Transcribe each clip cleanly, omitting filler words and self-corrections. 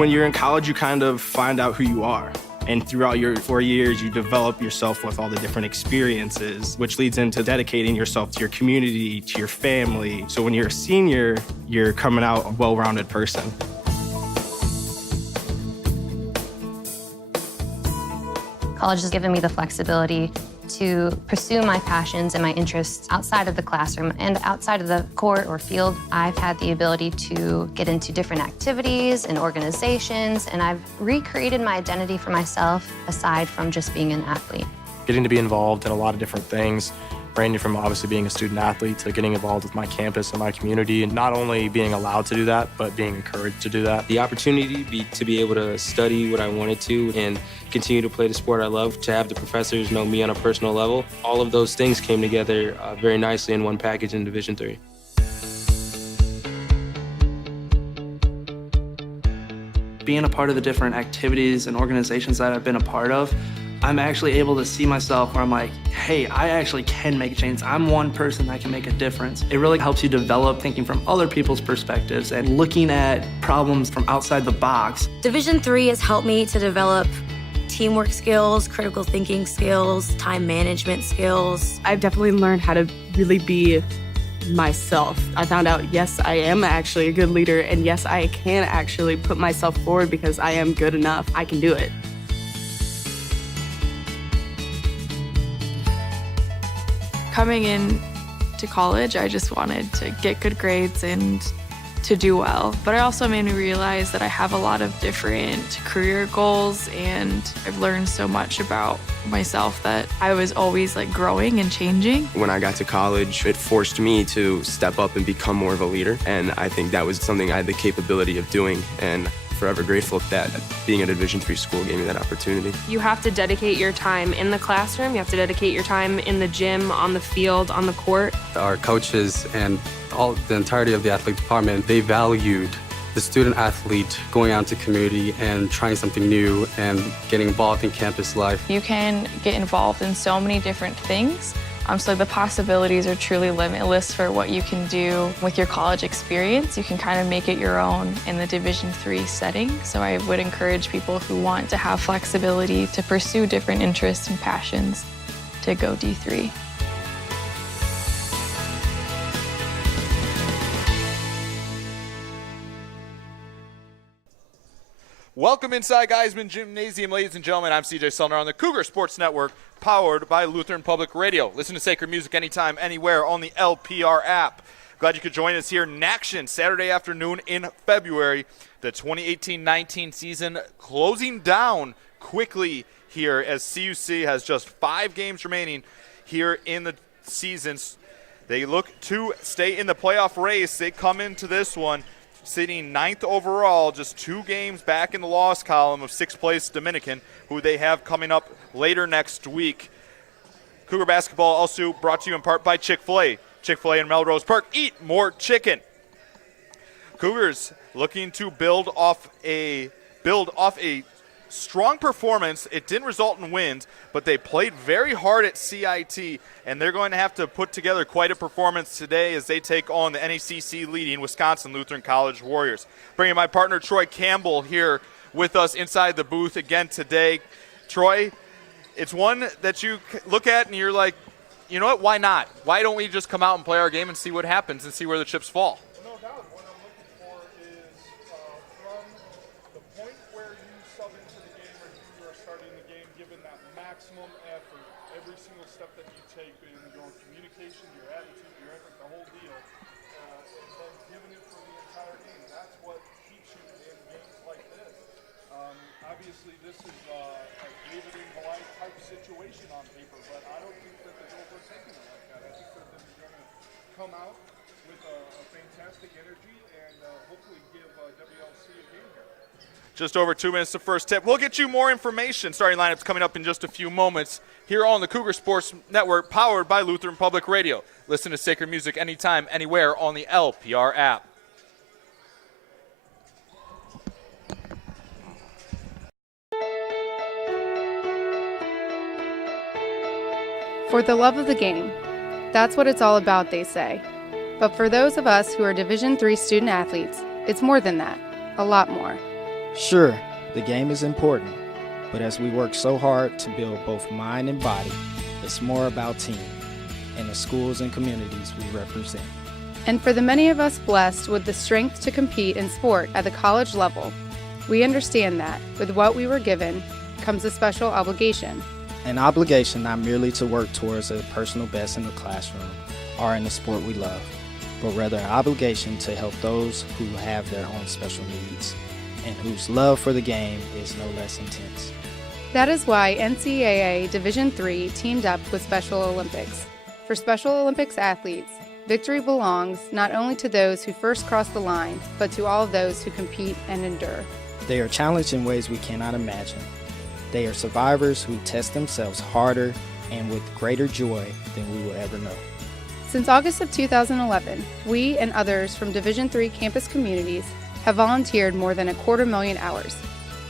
When you're in college, you kind of find out who you are. And throughout your 4 years, you develop yourself with all the different experiences, which leads into dedicating yourself to your community, to your family. So when you're a senior, you're coming out a well-rounded person. College has given me the flexibility to pursue my passions and my interests outside of the classroom and outside of the court or field. I've had the ability to get into different activities and organizations, and I've recreated my identity for myself aside from just being an athlete. Getting to be involved in a lot of different things, ranging from obviously being a student athlete to getting involved with my campus and my community, and not only being allowed to do that, but being encouraged to do that. The opportunity to be able to study what I wanted to and continue to play the sport I love, to have the professors know me on a personal level, all of those things came together very nicely in one package in Division III. Being a part of the different activities and organizations that I've been a part of, I'm actually able to see myself where I'm like, hey, I actually can make a change. I'm one person that can make a difference. It really helps you develop thinking from other people's perspectives and looking at problems from outside the box. Division III has helped me to develop teamwork skills, critical thinking skills, time management skills. I've definitely learned how to really be myself. I found out, yes, I am actually a good leader, and yes, I can actually put myself forward because I am good enough. I can do it. Coming in to college, I just wanted to get good grades and to do well. But it also made me realize that I have a lot of different career goals, and I've learned so much about myself that I was always like growing and changing. When I got to college, it forced me to step up and become more of a leader. And I think that was something I had the capability of doing. And forever grateful that being at a Division III school gave me that opportunity. You have to dedicate your time in the classroom, you have to dedicate your time in the gym, on the field, on the court. Our coaches and the entirety of the athletic department, they valued the student athlete going out to community and trying something new and getting involved in campus life. You can get involved in so many different things. So the possibilities are truly limitless for what you can do with your college experience. You can kind of make it your own in the Division III setting. So I would encourage people who want to have flexibility to pursue different interests and passions to go D3. Welcome inside Geiseman Gymnasium, ladies and gentlemen. I'm CJ Sellner on the Cougar Sports Network, powered by Lutheran Public Radio. Listen to sacred music anytime, anywhere on the LPR app. Glad you could join us here in action Saturday afternoon in February. The 2018-19 season closing down quickly here as CUC has just 5 games remaining here in the season. They look to stay in the playoff race. They come into this one sitting 9th overall, just 2 games back in the loss column of 6th place Dominican, who they have coming up later next week. Cougar basketball also brought to you in part by Chick-fil-A. Chick-fil-A in Melrose Park. Eat more chicken. Cougars looking to build off a strong performance. It didn't result in wins, but they played very hard at CIT, and they're going to have to put together quite a performance today as they take on the NECC leading Wisconsin Lutheran College Warriors. Bringing my partner Troy Campbell here with us inside the booth again today. Troy, it's one that you look at and you're like, you know what, why not? Why don't we just come out and play our game and see what happens and see where the chips fall? No doubt. What I'm looking for is from the point where you sub into the game or you are starting the game, given that maximum effort, every single step that you take in your communication, your attitude, your effort, the whole deal, and then giving it for the entire game. That's what keeps you in games like this. Obviously, this is a David and Goliath type situation on paper, but I don't think that the Gophers are taking it like that. I think that they're going to come out with a fantastic energy and hopefully give WLC a game here. Just over 2 minutes to first tip. We'll get you more information. Starting lineups coming up in just a few moments here on the Cougar Sports Network, powered by Lutheran Public Radio. Listen to sacred music anytime, anywhere on the LPR app. For the love of the game. That's what it's all about, they say. But for those of us who are Division III student athletes, it's more than that, a lot more. Sure, the game is important, but as we work so hard to build both mind and body, it's more about team and the schools and communities we represent. And for the many of us blessed with the strength to compete in sport at the college level, we understand that with what we were given comes a special obligation. An obligation not merely to work towards a personal best in the classroom or in the sport we love, but rather an obligation to help those who have their own special needs and whose love for the game is no less intense. That is why NCAA Division III teamed up with Special Olympics. For Special Olympics athletes, victory belongs not only to those who first cross the line, but to all of those who compete and endure. They are challenged in ways we cannot imagine. They are survivors who test themselves harder and with greater joy than we will ever know. Since August of 2011, we and others from Division III campus communities have volunteered more than 250,000 hours,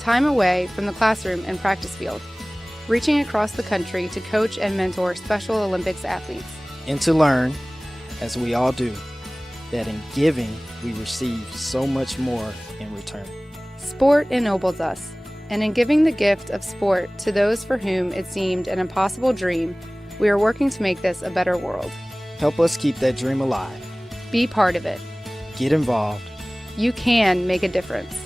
time away from the classroom and practice field, reaching across the country to coach and mentor Special Olympics athletes. And to learn, as we all do, that in giving we receive so much more in return. Sport ennobles us, and in giving the gift of sport to those for whom it seemed an impossible dream, we are working to make this a better world. Help us keep that dream alive. Be part of it. Get involved. You can make a difference.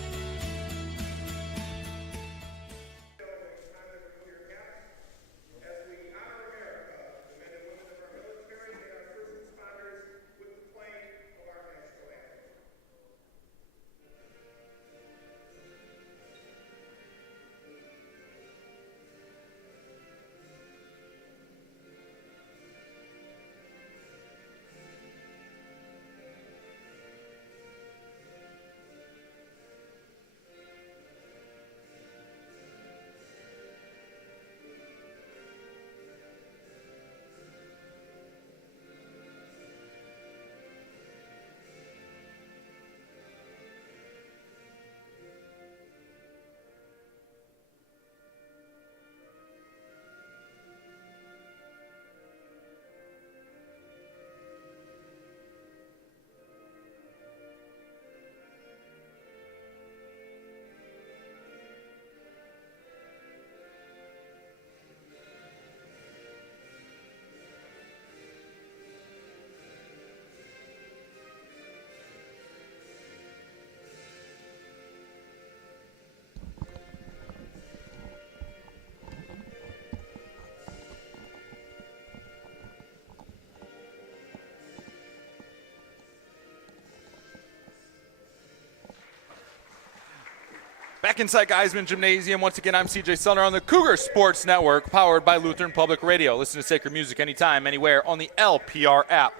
Back inside Geiseman Gymnasium, once again, I'm CJ Sellner on the Cougar Sports Network, powered by Lutheran Public Radio. Listen to sacred music anytime, anywhere on the LPR app.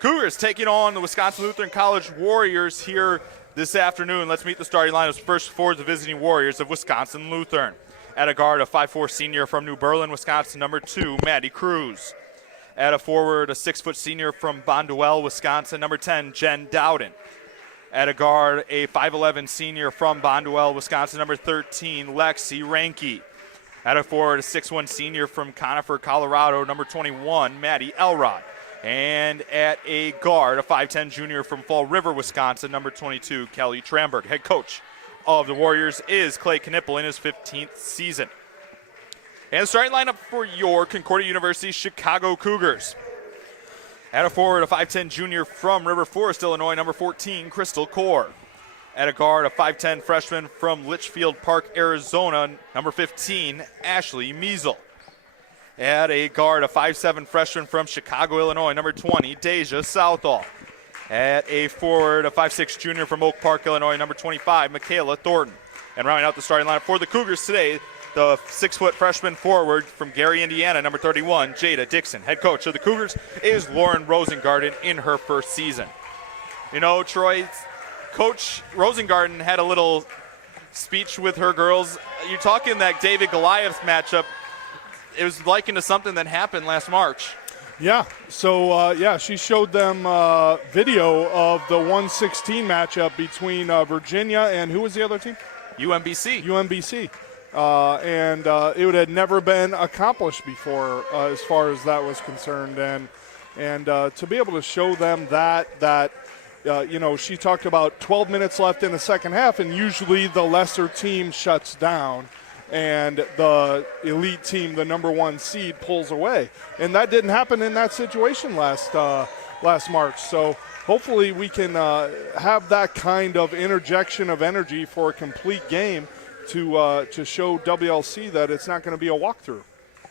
Cougars taking on the Wisconsin Lutheran College Warriors here this afternoon. Let's meet the starting lineups first for the visiting Warriors of Wisconsin Lutheran. At a guard, a 5'4" senior from New Berlin, Wisconsin, number 2, Maddie Cruz. At a forward, a 6' senior from Bonduel, Wisconsin, number 10, Jen Dowden. At a guard, a 5'11" senior from Bonduel, Wisconsin, number 13, Lexi Ranke. At a forward, a 6'1" senior from Conifer, Colorado, number 21, Maddie Elrod. And at a guard, a 5'10" junior from Fall River, Wisconsin, number 22, Kelly Tramberg. Head coach of the Warriors is Clay Knippel in his 15th season. And the starting lineup for your Concordia University Chicago Cougars. At a forward, a 5'10" junior from River Forest, Illinois, number 14, Crystal Core. At a guard, a 5'10" freshman from Litchfield Park, Arizona, number 15, Ashley Measle. At a guard, a 5'7" freshman from Chicago, Illinois, number 20, Deja Southall. At a forward, a 5'6" junior from Oak Park, Illinois, number 25, Michaela Thornton. And rounding out the starting lineup for the Cougars today, the 6' freshman forward from Gary, Indiana, number 31, Jada Dixon. Head coach of the Cougars is Lauren Rosengarten in her first season. You know, Troy, Coach Rosengarten had a little speech with her girls. You're talking that David-Goliath matchup. It was likened to something that happened last March. Yeah, so she showed them video of the 116 matchup between Virginia and who was the other team? UMBC. And it had never been accomplished before as far as that was concerned. And to be able to show them that she talked about 12 minutes left in the second half, and usually the lesser team shuts down and the elite team, the number one seed, pulls away. And that didn't happen in that situation last March. So hopefully we can have that kind of interjection of energy for a complete game to show WLC that it's not going to be a walkthrough.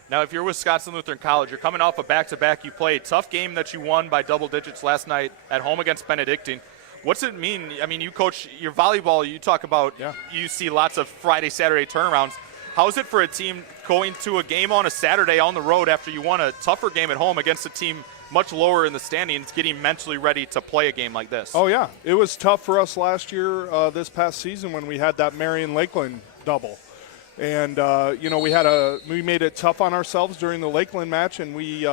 Now, if you're Wisconsin Lutheran College, you're coming off a back-to-back. You played a tough game that you won by double digits last night at home against Benedictine. What's it mean? I mean, you coach your volleyball. You talk about you see lots of Friday, Saturday turnarounds. How is it for a team going to a game on a Saturday on the road after you won a tougher game at home against a team much lower in the standings, getting mentally ready to play a game like this? Oh, yeah. It was tough for us last year, this past season, when we had that Marion-Lakeland double. And, we made it tough on ourselves during the Lakeland match, and we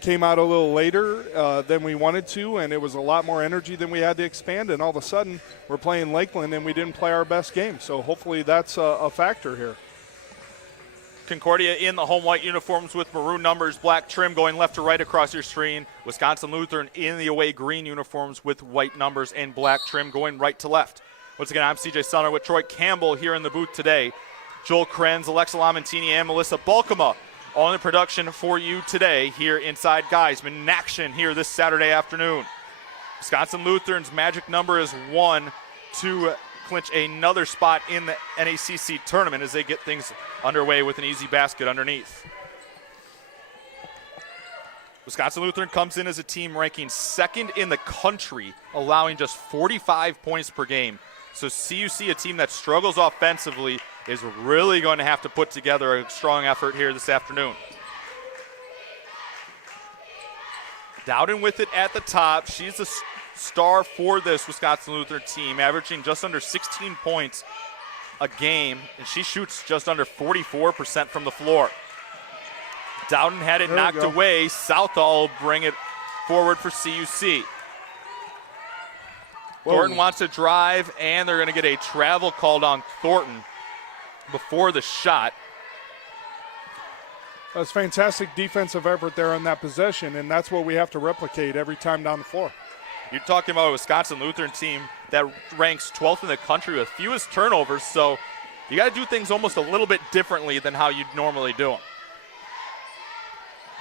came out a little later than we wanted to, and it was a lot more energy than we had to expand, and all of a sudden we're playing Lakeland and we didn't play our best game. So hopefully that's a factor here. Concordia in the home white uniforms with maroon numbers, black trim going left to right across your screen. Wisconsin Lutheran in the away green uniforms with white numbers and black trim going right to left. Once again, I'm CJ Sunner with Troy Campbell here in the booth today. Joel Krenz, Alexa Lamontini, and Melissa Balkema on the production for you today here inside Geiseman in action here this Saturday afternoon. Wisconsin Lutheran's magic number is 1 to clinch another spot in the NACC tournament as they get things underway with an easy basket underneath. Wisconsin Lutheran comes in as a team ranking second in the country, allowing just 45 points per game. So CUC, a team that struggles offensively, is really going to have to put together a strong effort here this afternoon. Dowden with it at the top. She's the star for this Wisconsin Lutheran team, averaging just under 16 points a game, and she shoots just under 44% from the floor. Dowden had it knocked away. Southall will bring it forward for CUC. Thornton wants to drive, and they're going to get a travel called on Thornton before the shot. That's fantastic defensive effort there on that possession, and that's what we have to replicate every time down the floor. You're talking about a Wisconsin Lutheran team that ranks 12th in the country with fewest turnovers, so you got to do things almost a little bit differently than how you'd normally do them.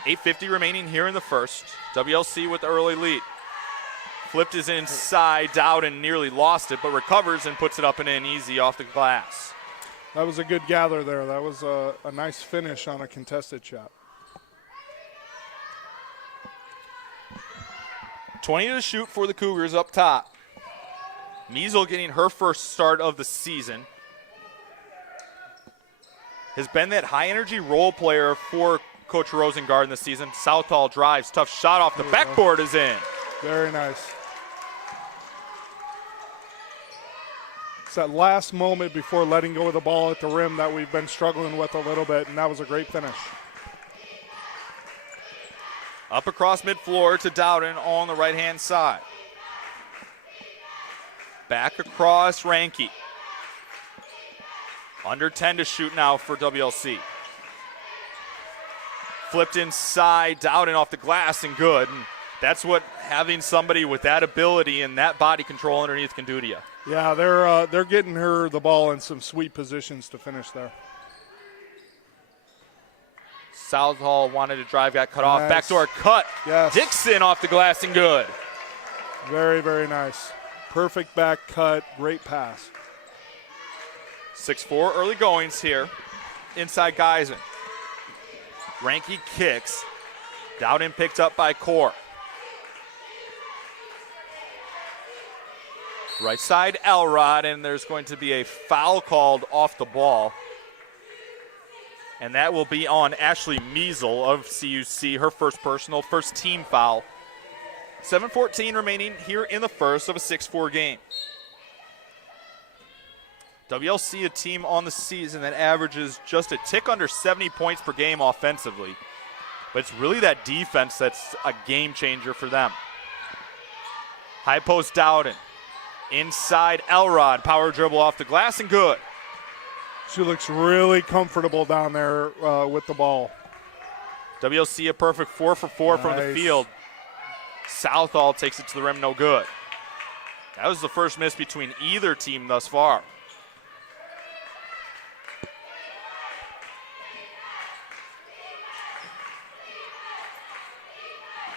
8:50 remaining here in the first. WLC with the early lead. Flipped is inside. Dowden nearly lost it, but recovers and puts it up and in easy off the glass. That was a good gather there. That was a nice finish on a contested shot. 20 to shoot for the Cougars up top. Measle getting her first start of the season. Has been that high-energy role player for Coach Rosengard this season. Southall drives. Tough shot off the backboard is in. Very nice. It's that last moment before letting go of the ball at the rim that we've been struggling with a little bit, and that was a great finish. Up across mid-floor to Dowden on the right-hand side. Back across Ranke. Under 10 to shoot now for WLC. Flipped inside, Dowden off the glass and good. And that's what having somebody with that ability and that body control underneath can do to you. Yeah, they're getting her the ball in some sweet positions to finish there. Southall wanted to drive, got cut off. Backdoor cut. Yes. Dixon off the glass and good. Very, very nice. Perfect back cut, great pass. 6-4 early goings here inside Geiseman. Ranke kicks. Dowden picked up by Core. Right side Elrod, and there's going to be a foul called off the ball. And that will be on Ashley Measle of CUC, her first personal, first team foul. 7:14 remaining here in the first of a 6-4 game. WLC, a team on the season that averages just a tick under 70 points per game offensively. But it's really that defense that's a game changer for them. High post Dowden. Inside Elrod, power dribble off the glass and good. She looks really comfortable down there with the ball. WLC a perfect 4 for 4 from the field. Southall takes it to the rim, no good. That was the first miss between either team thus far.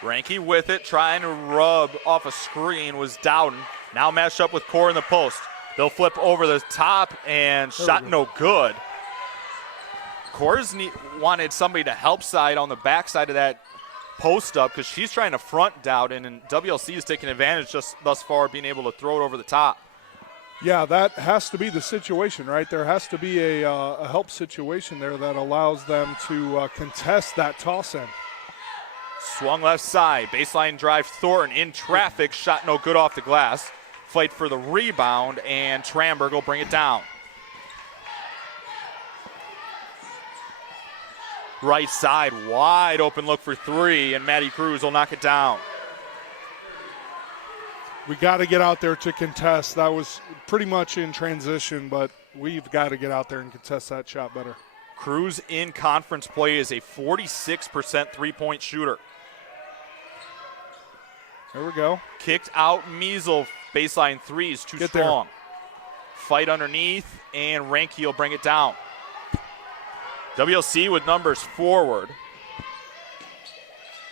Ranke with it, trying to rub off a screen was Dowden. Now matched up with Core in the post. They'll flip over the top and shot no good. Core's wanted somebody to help side on the backside of that post up because she's trying to front Dowden, and WLC is taking advantage just thus far, being able to throw it over the top. Yeah, that has to be the situation, right? There has to be a help situation there that allows them to contest that toss-in. Swung left side, baseline drive, Thornton in traffic, shot no good off the glass. Fight for the rebound, and Tramberg will bring it down. Right side, wide open look for three, and Maddie Cruz will knock it down. We got to get out there to contest. That was pretty much in transition, but we've got to get out there and contest that shot better. Cruz in conference play is a 46% three-point shooter. There we go. Kicked out Measle, baseline threes, too strong. There. Fight underneath, and Ranke will bring it down. WLC with numbers forward.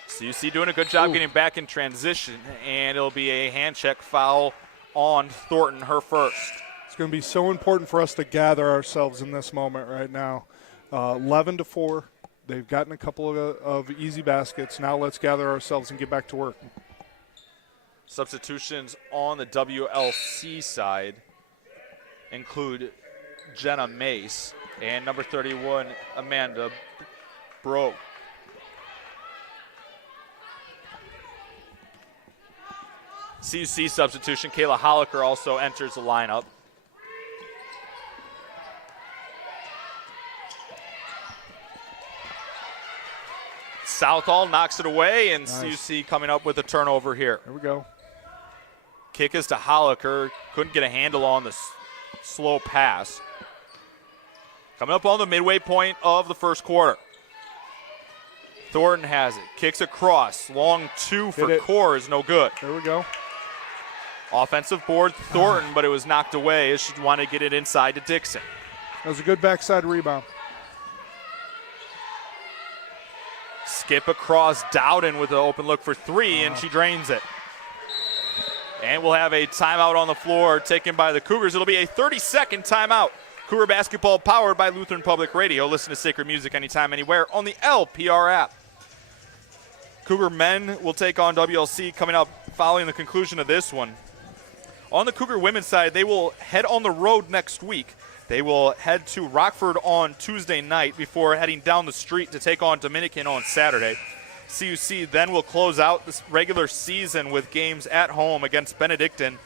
CUC doing a good job getting back in transition, and it'll be a hand check foul on Thornton, her first. It's going to be so important for us to gather ourselves in this moment right now. 11-4. They've gotten a couple of easy baskets. Now let's gather ourselves and get back to work. Substitutions on the WLC side include Jenna Mace and number 31, Amanda Brogue. CUC substitution, Kayla Holliker also enters the lineup. Southall knocks it away, and nice. CUC coming up with a turnover here. There we go. Kick is to Holliker. Couldn't get a handle on the slow pass. Coming up on the midway point of the first quarter. Thornton has it. Kicks across. Long two for Core is no good. There we go. Offensive board, Thornton, but it was knocked away as she wanted to get it inside to Dixon. That was a good backside rebound. Skip across Dowden with an open look for three, and she drains it. And we'll have a timeout on the floor taken by the Cougars. It'll be a 30-second timeout. Cougar basketball powered by Lutheran Public Radio. Listen to Sacred Music anytime, anywhere on the LPR app. Cougar men will take on WLC coming up following the conclusion of this one. On the Cougar women's side, they will head on the road next week. They will head to Rockford on Tuesday night before heading down the street to take on Dominican on Saturday. CUC then will close out this regular season with games at home against Benedictine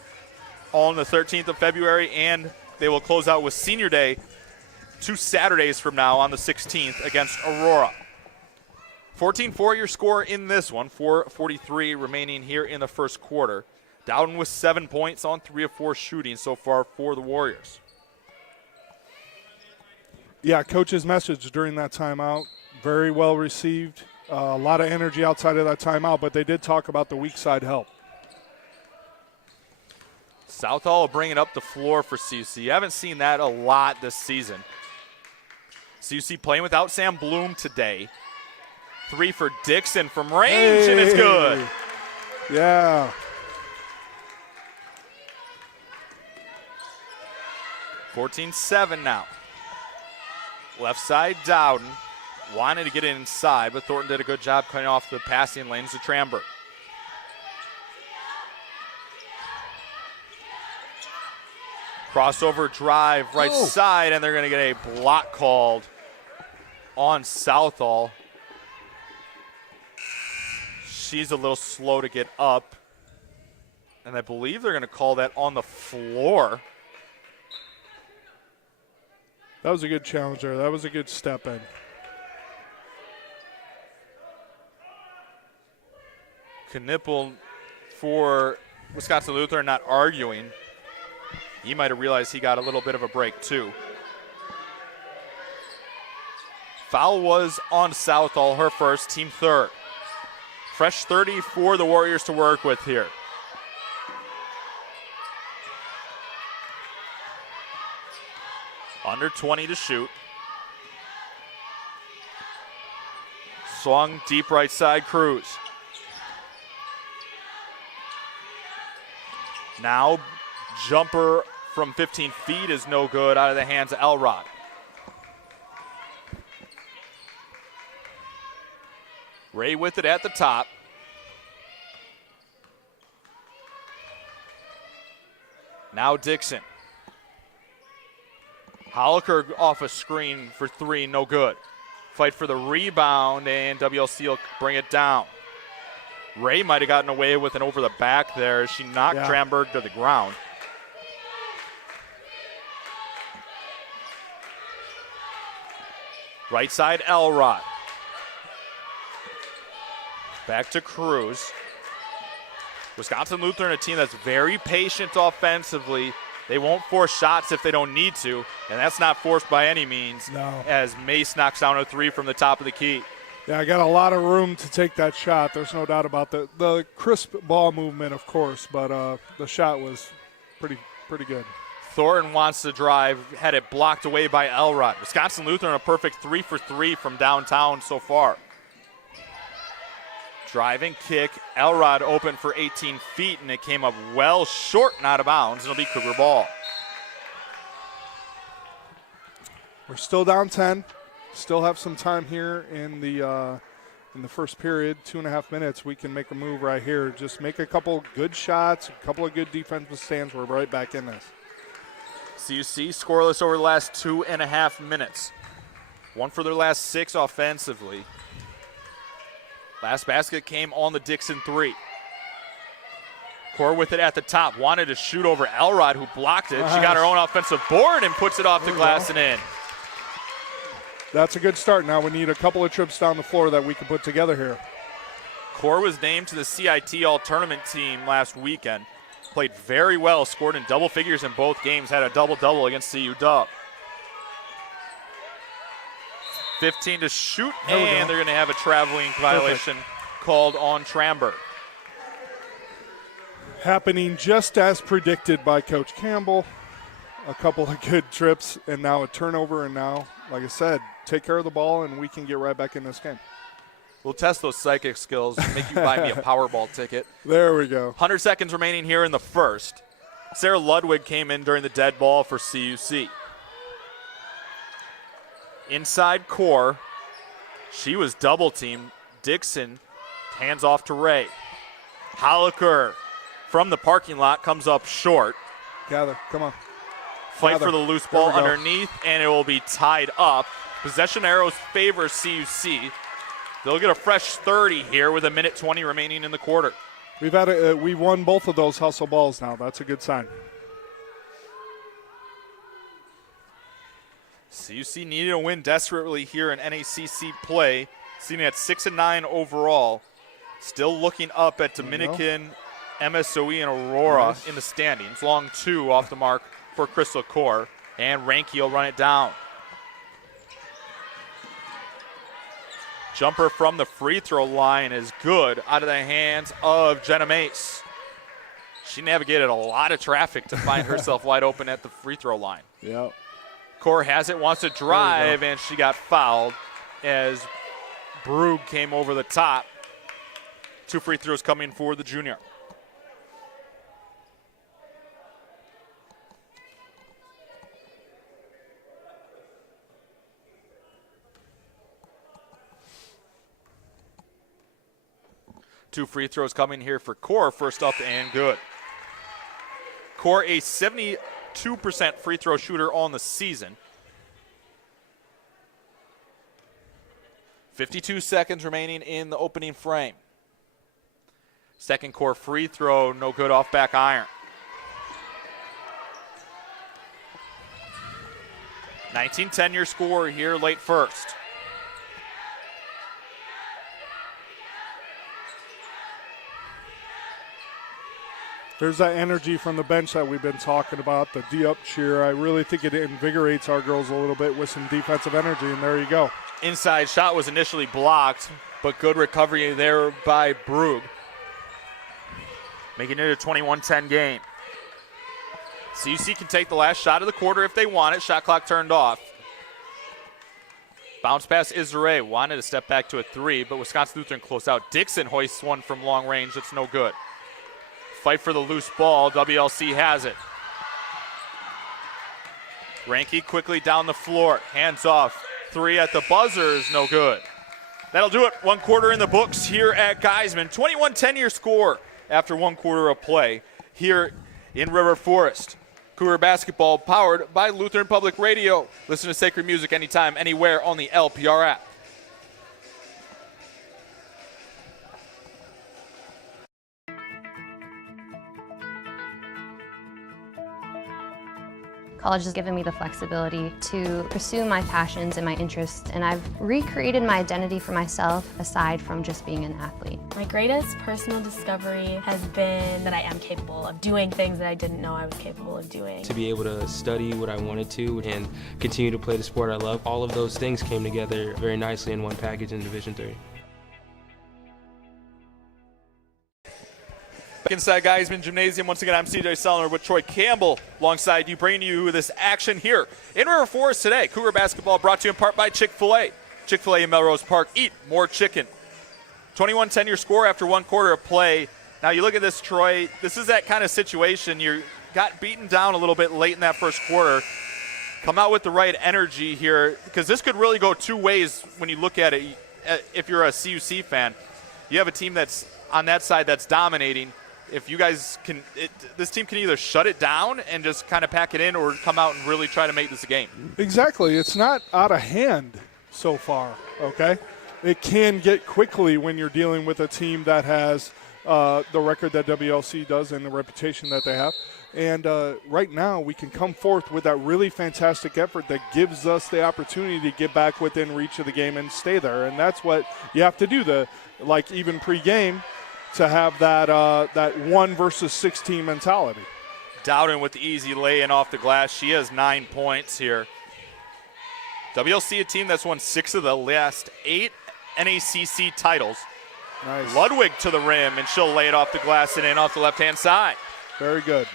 on the 13th of February, and they will close out with Senior Day 2 Saturdays from now on the 16th against Aurora. 14-4 your score in this one, 4:43 remaining here in the first quarter. Dowden with 7 points on 3 of 4 shooting so far for the Warriors. Yeah, coach's message during that timeout, very well received. A lot of energy outside of that timeout, but they did talk about the weak side help. Southall will bring it up the floor for CUC. You haven't seen that a lot this season. CUC playing without Sam Bloom today. 3 for Dixon from range, and it's good. Yeah. 14-7 now. Left side, Dowden. Wanted to get it inside, but Thornton did a good job cutting off the passing lanes to Tramberg. Crossover drive, right side, and they're going to get a block called on Southall. She's a little slow to get up, and I believe they're going to call that on the floor. That was a good challenge there. That was a good step in. Knippel for Wisconsin Lutheran not arguing. He might have realized he got a little bit of a break too. Foul was on Southall, her first, team third. Fresh 30 for the Warriors to work with here. Under 20 to shoot. Swung deep right side, Cruz. Now, jumper from 15 feet is no good, out of the hands of Elrod. Ray with it at the top. Now Dixon. Holliker off a screen for three, no good. Fight for the rebound, and WLC will bring it down. Ray might have gotten away with an over the back there as she knocked Tramberg to the ground. Right side, Elrod. Back to Cruz. Wisconsin Lutheran, a team that's very patient offensively. They won't force shots if they don't need to, and that's not forced by any means. No. As Mace knocks down a three from the top of the key. Yeah, I got a lot of room to take that shot. There's no doubt about that. The crisp ball movement, of course, but the shot was pretty good. Thornton wants to drive, had it blocked away by Elrod. Wisconsin Lutheran a perfect 3 for 3 from downtown so far. Driving kick, Elrod open for 18 feet, and it came up well short and out of bounds. It'll be Cougar ball. We're still down 10. Still have some time here in the first period, 2.5 minutes. We can make a move right here. Just make a couple good shots, a couple of good defensive stands. We're right back in this. CUC scoreless over the last 2.5 minutes. One for their last 6 offensively. Last basket came on the Dixon three. Core with it at the top. Wanted to shoot over Elrod, who blocked it. She got her own offensive board and puts it off the glass and in. That's a good start. Now we need a couple of trips down the floor that we can put together here. Core was named to the CIT All-Tournament team last weekend. Played very well, scored in double figures in both games, had a double-double against CU Dub. 15 to shoot, and they're going to have a traveling violation called on Tramberg. Happening just as predicted by Coach Campbell. A couple of good trips, and now a turnover, and now, like I said, take care of the ball, and we can get right back in this game. We'll test those psychic skills, make you buy me a Powerball ticket. There we go. 100 seconds remaining here in the first. Sarah Ludwig came in during the dead ball for CUC. Inside Core, she was double teamed. Dixon hands off to Ray. Holliker from the parking lot comes up short. Gather, come on. Fight for the loose ball underneath, and it will be tied up. Possession arrows favor CUC. They'll get a fresh 30 here with 1:20 remaining in the quarter. We won both of those hustle balls now. That's a good sign. CUC needed a win desperately here in NACC play, sitting at 6-9 overall. Still looking up at Dominican, MSOE, and Aurora in the standings. Long 2 off the mark for Crystal Core, and Ranke will run it down. Jumper from the free throw line is good, out of the hands of Jenna Mace. She navigated a lot of traffic to find herself wide open at the free throw line. Yep. Core has it, wants to drive, and she got fouled as Brugge came over the top. 2 free throws coming for the junior. Two free throws coming here for Core. First up and good. Core a 72% free throw shooter on the season. 52 seconds remaining in the opening frame. Second Core free throw, no good off back iron. 19-10 your score here late first. There's that energy from the bench that we've been talking about, the D-up cheer. I really think it invigorates our girls a little bit with some defensive energy, and there you go. Inside shot was initially blocked, but good recovery there by Brugge. Making it a 21-10 game. CUC can take the last shot of the quarter if they want it. Shot clock turned off. Bounce pass Israel. Wanted to step back to a 3, but Wisconsin Lutheran close out. Dixon hoists one from long range. That's no good. Fight for the loose ball. WLC has it. Ranke quickly down the floor. Hands off. 3 at the buzzer is no good. That'll do it. 1 quarter in the books here at Geiseman. 21-10 your score after 1 quarter of play here in River Forest. Cougar basketball powered by Lutheran Public Radio. Listen to sacred music anytime, anywhere on the LPR app. College has given me the flexibility to pursue my passions and my interests, and I've recreated my identity for myself aside from just being an athlete. My greatest personal discovery has been that I am capable of doing things that I didn't know I was capable of doing. To be able to study what I wanted to and continue to play the sport I love, all of those things came together very nicely in one package in Division III. Inside Geiseman Gymnasium. Once again, I'm CJ Sellner with Troy Campbell alongside you, bringing you this action here in River Forest today. Cougar basketball brought to you in part by Chick-fil-A. Chick-fil-A in Melrose Park. Eat more chicken. 21-10 your score after 1 quarter of play. Now you look at this, Troy. This is that kind of situation. You got beaten down a little bit late in that first quarter. Come out with the right energy here, because this could really go 2 ways when you look at it. If you're a CUC fan, you have a team that's on that side that's dominating. If you guys can, this team can either shut it down and just kind of pack it in, or come out and really try to make this a game. Exactly. It's not out of hand so far, okay? It can get quickly when you're dealing with a team that has the record that WLC does and the reputation that they have. And right now we can come forth with that really fantastic effort that gives us the opportunity to get back within reach of the game and stay there. And that's what you have to do, like even pregame, to have that 1 versus 16 mentality. Dowden with the easy lay-in off the glass. She has 9 points here. WLC, a team that's won 6 of the last 8 NACC titles. Nice. Ludwig to the rim, and she'll lay it off the glass and in off the left-hand side. Very good.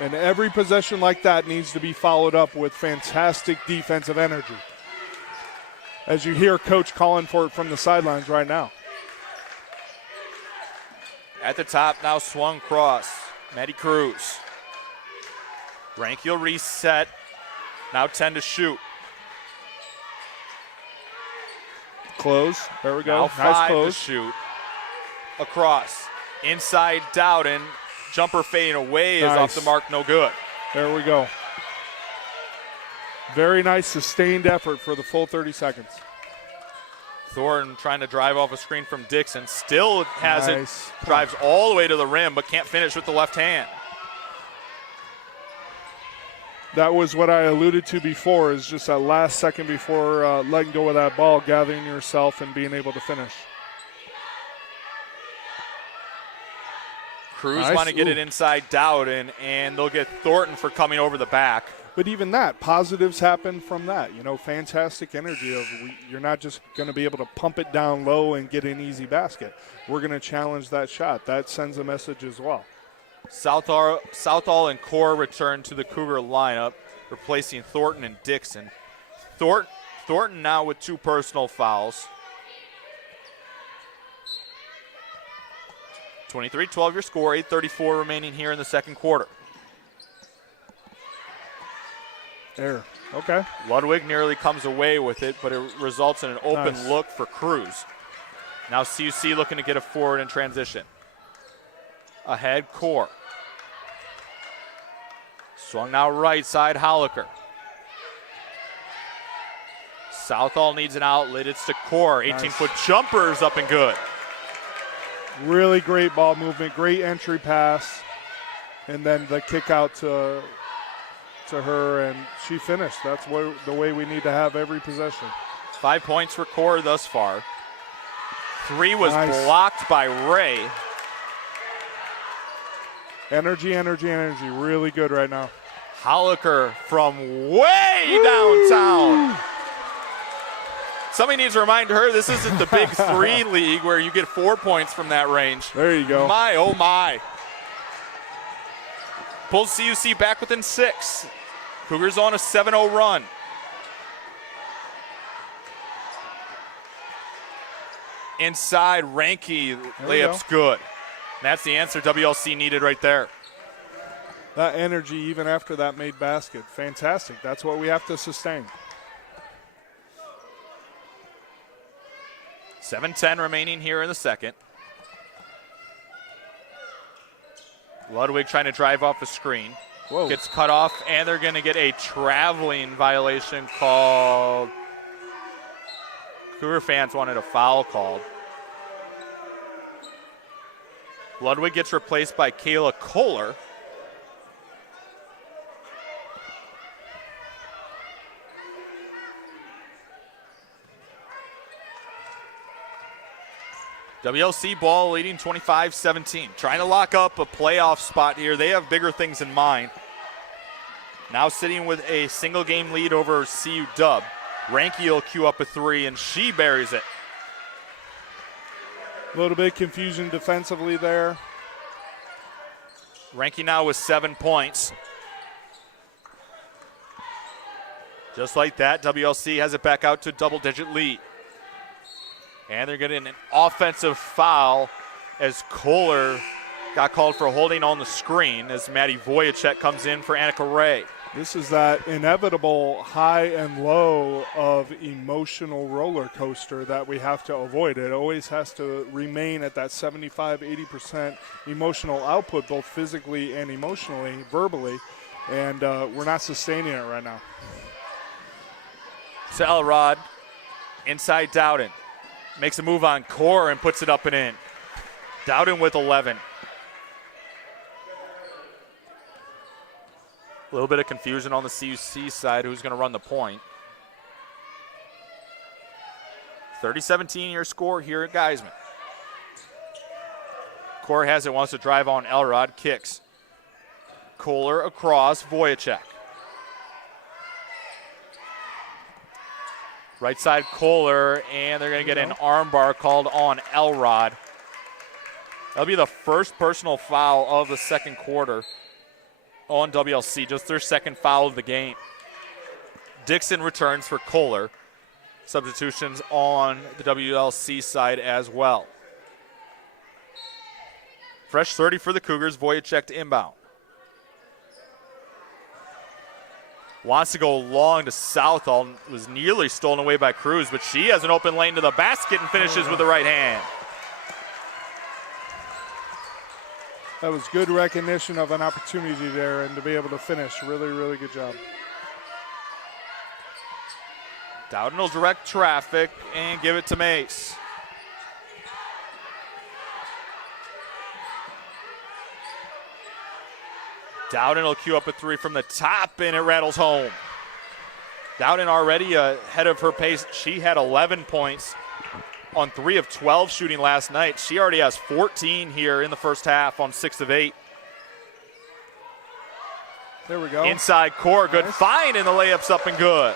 And every possession like that needs to be followed up with fantastic defensive energy, as you hear Coach calling for it from the sidelines right now. At the top now, swung cross. Maddie Cruz. Ranke will reset. Now 10 to shoot. Close. There we go. Now 5 nice close. to shoot. Across. Inside Dowden. Jumper fading away is off the mark. No good. There we go. Very nice sustained effort for the full 30 seconds. Thornton trying to drive off a screen from Dixon. Still has it. Drives all the way to the rim, but can't finish with the left hand. That was what I alluded to before, is just that last second before letting go of that ball, gathering yourself and being able to finish. Cruz want to get it inside Dowden, and they'll get Thornton for coming over the back. But even that, positives happen from that. You know, fantastic energy of you're not just going to be able to pump it down low and get an easy basket. We're going to challenge that shot. That sends a message as well. Southall and Core return to the Cougar lineup, replacing Thornton and Dixon. Thornton now with 2 personal fouls. 23-12 your score, 8:34 remaining here in the second quarter. There, okay. Ludwig nearly comes away with it, but it results in an open look for Cruz. Now CUC looking to get a forward in transition. Ahead, Core. Swung now right side, Holliker. Southall needs an outlet. It's to Core. 18-foot jumpers up and good. Really great ball movement, great entry pass, and then the kick out to her, and she finished. That's the way we need to have every possession. 5 points for Core thus far. 3 was blocked by Ray. Energy, energy, energy. Really good right now. Holliker from way downtown. Somebody needs to remind her this isn't the Big 3 league where you get 4 points from that range. There you go. My, oh my. pulls CUC back within 6. Cougars on a 7-0 run. Inside, Ranke, layup's good. And that's the answer WLC needed right there. That energy, even after that made basket, fantastic. That's what we have to sustain. 7:10 remaining here in the second. Ludwig trying to drive off a screen. Whoa. Gets cut off, and they're going to get a traveling violation called. Cougar fans wanted a foul called. Ludwig gets replaced by Kayla Kohler. WLC ball leading 25-17. Trying to lock up a playoff spot here. They have bigger things in mind. Now sitting with a single game lead over CU Dub. Ranke will queue up a 3, and she buries it. A little bit confusion defensively there. Ranke now with 7 points. Just like that, WLC has it back out to double-digit lead. And they're getting an offensive foul as Kohler got called for holding on the screen as Maddie Voyacek comes in for Annika Ray. This is that inevitable high and low of emotional roller coaster that we have to avoid. It always has to remain at that 75-80% emotional output, both physically and emotionally, verbally, and we're not sustaining it right now. To Elrod, inside Dowden. Makes a move on Core and puts it up and in. Dowden with 11. A little bit of confusion on the CUC side, who's going to run the point. 30-17 your score here at Geiseman. Core has it, wants to drive on Elrod, kicks. Kohler across, Voyacek. Right side Kohler, and they're going to get an armbar called on Elrod. That'll be the first personal foul of the second quarter on WLC, just their second foul of the game. Dixon returns for Kohler. Substitutions on the WLC side as well. Fresh 30 for the Cougars, Voyacek to inbound. Wants to go long to Southall, was nearly stolen away by Cruz, but she has an open lane to the basket and finishes with the right hand. That was good recognition of an opportunity there, and to be able to finish, really, really good job. Dowden will direct traffic and give it to Mace. Dowden will queue up a 3 from the top, and it rattles home. Dowden already ahead of her pace. She had 11 points on 3 of 12 shooting last night. She already has 14 here in the first half on 6 of 8. There we go. Inside Core, good find, and the layup's up and good.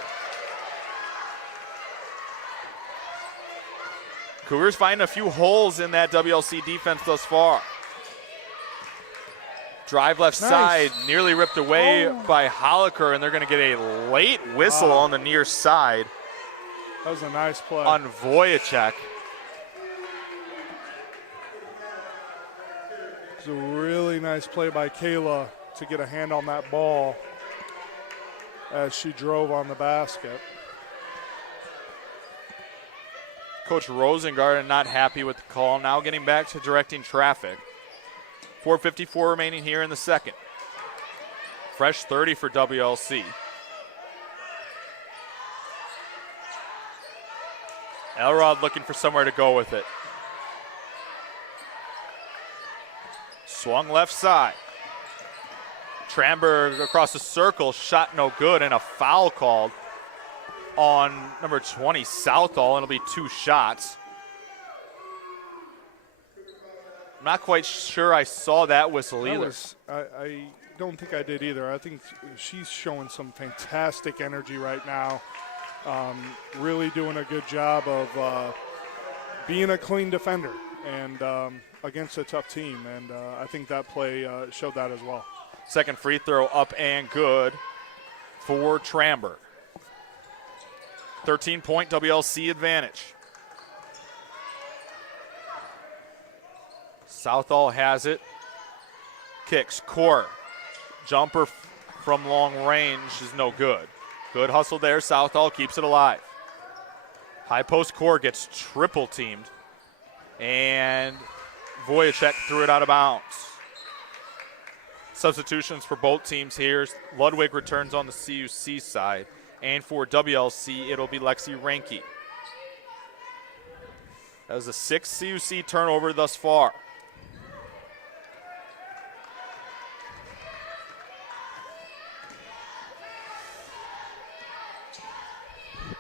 Cougars finding a few holes in that WLC defense thus far. Drive left side, nearly ripped away by Holliker, and they're going to get a late whistle on the near side. That was a nice play. On Voyacek. It was a really nice play by Kayla to get a hand on that ball as she drove on the basket. Coach Rosengard not happy with the call. Now getting back to directing traffic. 4:54 remaining here in the second. Fresh 30 for WLC. Elrod looking for somewhere to go with it. Swung left side. Tranberg across the circle, shot no good, and a foul called on number 20, Southall, and it'll be 2 shots. I'm not quite sure I saw that whistle either. I don't think I did either. I think she's showing some fantastic energy right now. Really doing a good job of being a clean defender. and against a tough team. And I think that play showed that as well. Second free throw up and good for Tramberg. 13-point WLC advantage. Southall has it. Kicks. Core. Jumper from long range is no good. Good hustle there. Southall keeps it alive. High post Core gets triple teamed. And Voyacek threw it out of bounds. Substitutions for both teams here. Ludwig returns on the CUC side. And for WLC, it'll be Lexi Ranke. That was the 6th CUC turnover thus far.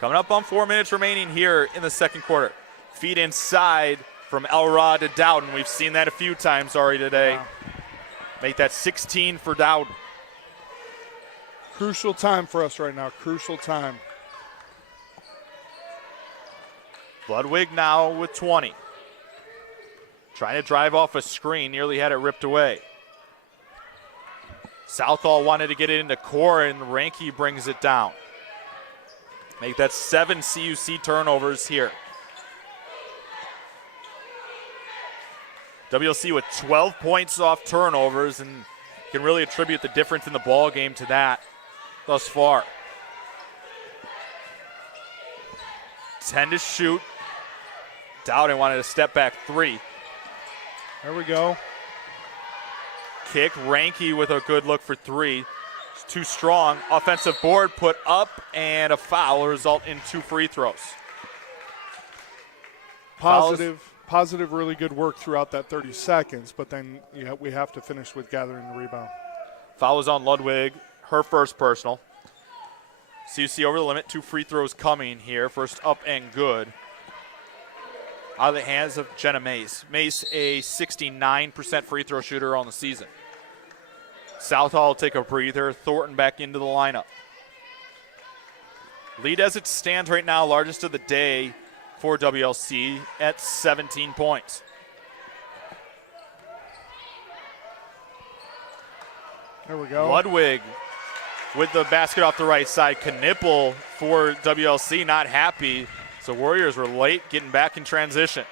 Coming up on 4 minutes remaining here in the second quarter. Feed inside from Elrod to Dowden. We've seen that a few times already today. Yeah. Make that 16 for Dowden. Crucial time for us right now, crucial time. Ludwig now with 20. Trying to drive off a screen, nearly had it ripped away. Southall wanted to get it into Core, and Ranke brings it down. Make that 7 CUC turnovers here. WLC with 12 points off turnovers, and can really attribute the difference in the ball game to that thus far. 10 to shoot. Dowden wanted a step back 3. There we go. Kick. Ranke with a good look for 3. It's too strong. Offensive board put up, and a foul will result in 2 free throws. Positive, really good work throughout that 30 seconds, but then we have to finish with gathering the rebound. Foul is on Ludwig, her first personal. CUC over the limit, 2 free throws coming here. First up and good. Out of the hands of Jenna Mace. Mace, a 69% free throw shooter on the season. Southall will take a breather. Thornton back into the lineup. Lead as it stands right now, largest of the day for WLC at 17 points. There we go. Ludwig with the basket off the right side. Knipple for WLC, not happy. So Warriors were late getting back in transition.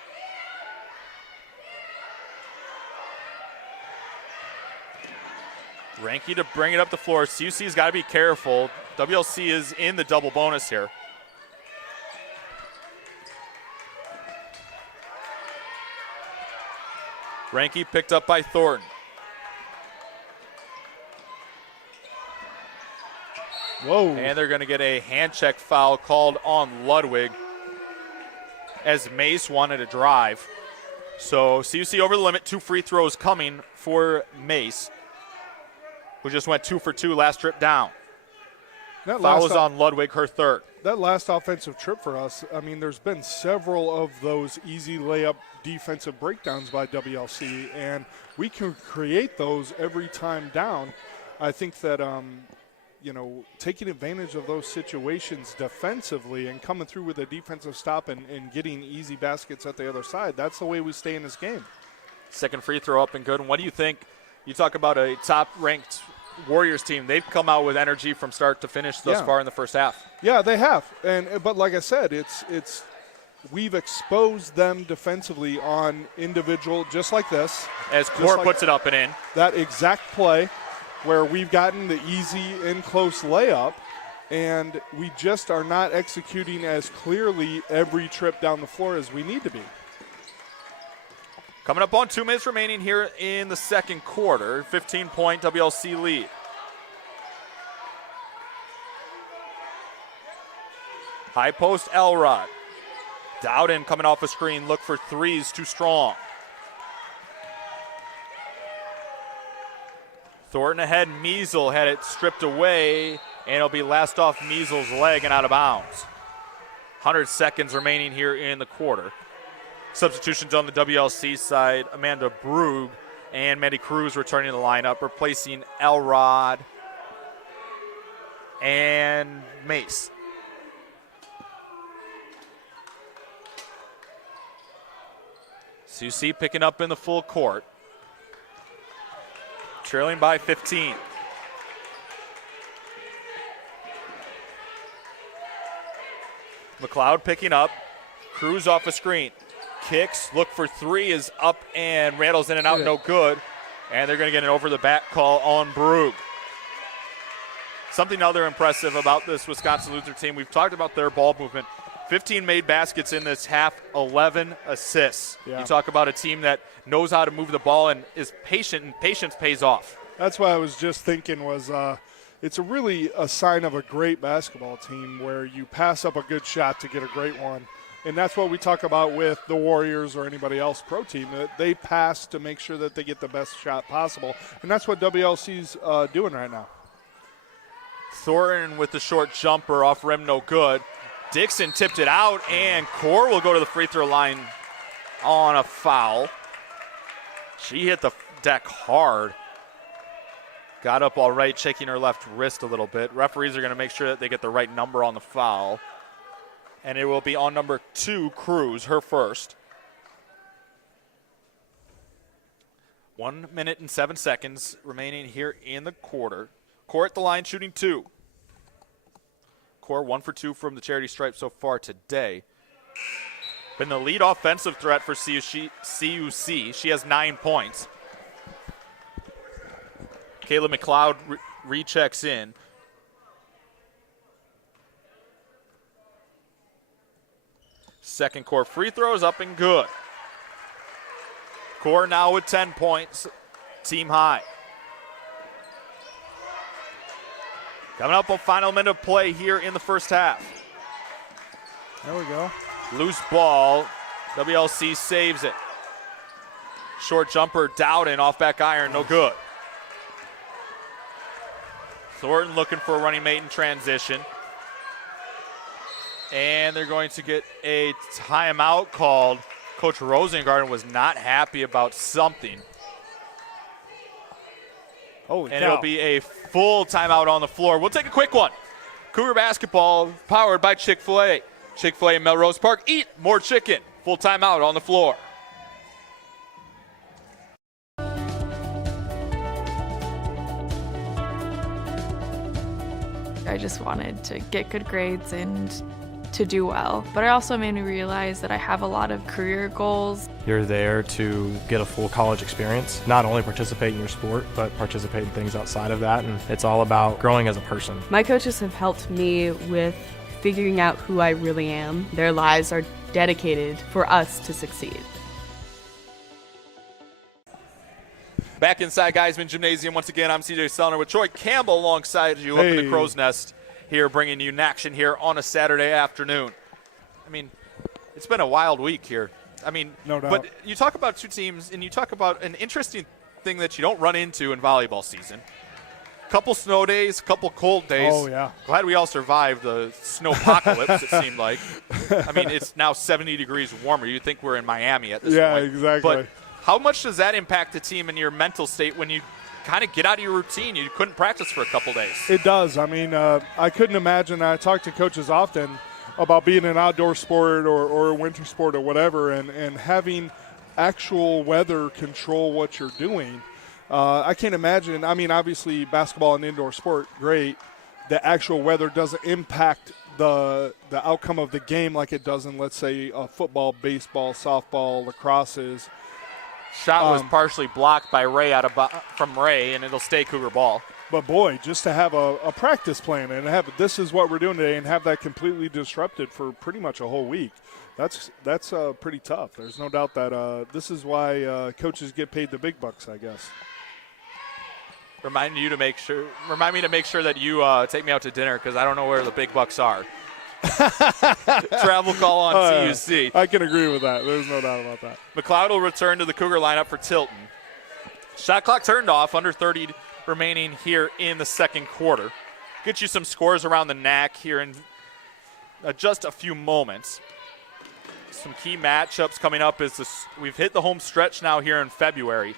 Ranke to bring it up the floor. CUC's got to be careful. WLC is in the double bonus here. Ranke picked up by Thornton. Whoa. And they're going to get a hand check foul called on Ludwig as Mace wanted to drive. So CUC over the limit, 2 free throws coming for Mace, who just went 2 for 2 last trip down. Foul is on Ludwig, her third. That last offensive trip for us, I mean, there's been several of those easy layup defensive breakdowns by WLC, and we can create those every time down. I think that, taking advantage of those situations defensively and coming through with a defensive stop and getting easy baskets at the other side, that's the way we stay in this game. Second free throw up and good. And what do you think? You talk about a top-ranked Warriors team. They've come out with energy from start to finish thus far in the first half. Yeah, they have. But like I said, it's we've exposed them defensively on individual, just like this. As Core puts it up and in. That exact play where we've gotten the easy in-close layup, and we just are not executing as clearly every trip down the floor as we need to be. Coming up on 2 minutes remaining here in the second quarter, 15-point WLC lead. High post Elrod. Dowden coming off a screen, look for threes, too strong. Thornton ahead, Measle had it stripped away, and it'll be last off Measle's leg and out of bounds. 100 seconds remaining here in the quarter. Substitutions on the WLC side, Amanda Brug and Mandy Cruz returning to the lineup, replacing Elrod and Mace. CUC picking up in the full court. Trailing by 15. McLeod picking up. Cruz off a screen. Kicks, look for three, is up, and Randall's in and out, no good. And they're going to get an over-the-back call on Brugge. Something other impressive about this Wisconsin Lutheran team, we've talked about their ball movement. 15 made baskets in this half, 11 assists. Yeah. You talk about a team that knows how to move the ball and is patient, and patience pays off. That's what I was just thinking was it's really a sign of a great basketball team where you pass up a good shot to get a great one. And that's what we talk about with the Warriors or anybody else pro team. That they pass to make sure that they get the best shot possible. And that's what WLC's doing right now. Thornton with the short jumper off rim, no good. Dixon tipped it out, and Core will go to the free throw line on a foul. She hit the deck hard. Got up all right, shaking her left wrist a little bit. Referees are going to make sure that they get the right number on the foul. And it will be on number 2, Cruz, her first. 1 minute and 7 seconds remaining here in the quarter. Core at the line, shooting 2. Core 1 for 2 from the charity stripe so far today. Been the lead offensive threat for CUC. She has 9 points. Kayla McLeod rechecks in. Second Core free throws up and good. Core now with 10 points, team high. Coming up on final minute of play here in the first half. There we go. Loose ball. WLC saves it. Short jumper, Dowden off back iron, no good. Thornton looking for a running mate in transition. And they're going to get a timeout called. Coach Rosengarten was not happy about something. Holy and cow. it'll be a full timeout on the floor. We'll take a quick one. Cougar basketball powered by Chick-fil-A. Chick-fil-A in Melrose Park. Eat more chicken. Full timeout on the floor. I just wanted to get good grades and to do well. But it also made me realize that I have a lot of career goals. You're there to get a full college experience, not only participate in your sport, but participate in things outside of that. And it's all about growing as a person. My coaches have helped me with figuring out who I really am. Their lives are dedicated for us to succeed. Back inside Geiseman Gymnasium once again. I'm CJ Sellner with Troy Campbell alongside you up in the Crow's Nest here, bringing you action here on a Saturday afternoon. I mean, it's been a wild week here. I mean, no doubt. But you talk about two teams, and you talk about an interesting thing that you don't run into in volleyball season. Couple snow days, couple cold days. Oh, yeah. Glad we all survived the snow apocalypse, it seemed like. I mean, it's now 70 degrees warmer. You'd think we're in Miami at this point. Yeah, exactly. But how much does that impact the team and your mental state when you kind of get out of your routine? You couldn't practice for a couple days. It does. I mean, I couldn't imagine. I talk to coaches often about being an outdoor sport or a winter sport or whatever, and having actual weather control what you're doing. I can't imagine. I mean, obviously, basketball and indoor sport, great. The actual weather doesn't impact the outcome of the game like it does in, let's say, football, baseball, softball, lacrosse is. Shot was partially blocked by Ray from Ray, and it'll stay Cougar ball. But, boy, just to have a practice plan and have this is what we're doing today and have that completely disrupted for pretty much a whole week, that's pretty tough. There's no doubt that this is why coaches get paid the big bucks, I guess. Remind me to make sure that you take me out to dinner because I don't know where the big bucks are. Travel call on CUC. I can agree with that. There's no doubt about that. McLeod will return to the Cougar lineup for Tilton. Shot clock turned off, under 30 remaining here in the second quarter. Get you some scores around the NAC here in just a few moments. Some key matchups coming up is this. We've hit the home stretch now here in February.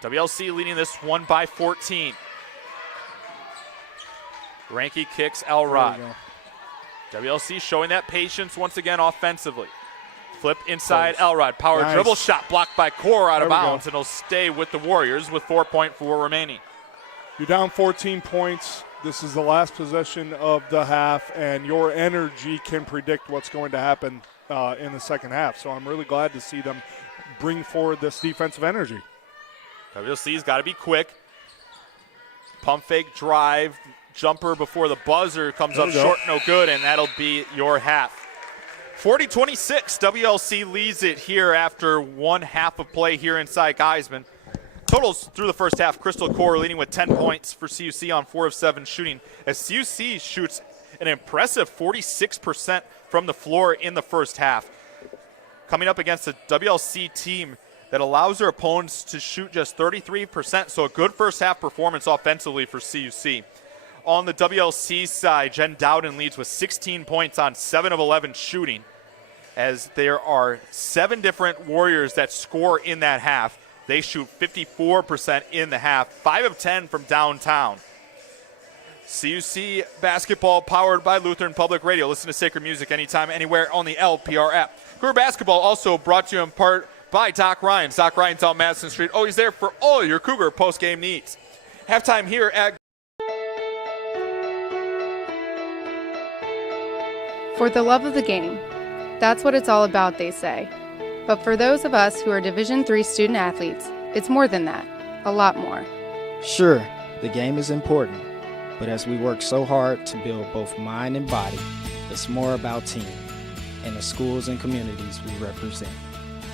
WLC leading this one by 14. Ranky kicks Elrod. WLC showing that patience once again offensively. Flip inside Elrod. Power Nice. dribble shot blocked by Core out of There we go. bounds, and he'll stay with the Warriors with 4.4 remaining. You're down 14 points. This is the last possession of the half, and your energy can predict what's going to happen in the second half. So I'm really glad to see them bring forward this defensive energy. WLC's got to be quick. Pump fake drive. Jumper before the buzzer comes up short, no good, and that'll be your half. 40-26, WLC leads it here after one half of play here inside Geiseman. Totals through the first half, Crystal Core leading with 10 points for CUC on 4 of 7 shooting, as CUC shoots an impressive 46% from the floor in the first half. Coming up against a WLC team that allows their opponents to shoot just 33%, so a good first half performance offensively for CUC. On the WLC side, Jen Dowden leads with 16 points on 7 of 11 shooting, as there are 7 different Warriors that score in that half. They shoot 54% in the half, 5 of 10 from downtown. CUC basketball powered by Lutheran Public Radio. Listen to sacred music anytime, anywhere on the LPR app. Cougar basketball also brought to you in part by Doc Ryan's. Doc Ryan's on Madison Street, always there for all your Cougar post-game needs. Halftime here at For the love of the game. That's what it's all about, they say. But for those of us who are Division III student athletes, it's more than that. A lot more. Sure, the game is important, but as we work so hard to build both mind and body, it's more about team and the schools and communities we represent.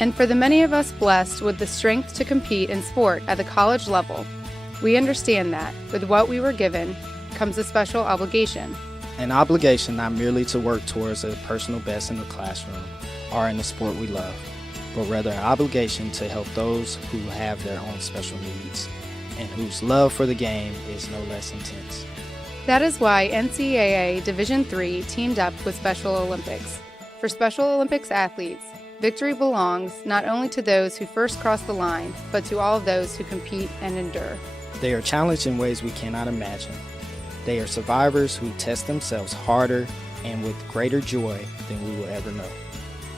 And for the many of us blessed with the strength to compete in sport at the college level, we understand that with what we were given comes a special obligation. An obligation not merely to work towards a personal best in the classroom or in the sport we love, but rather an obligation to help those who have their own special needs and whose love for the game is no less intense. That is why NCAA Division III teamed up with Special Olympics. For Special Olympics athletes, victory belongs not only to those who first cross the line, but to all of those who compete and endure. They are challenged in ways we cannot imagine. They are survivors who test themselves harder and with greater joy than we will ever know.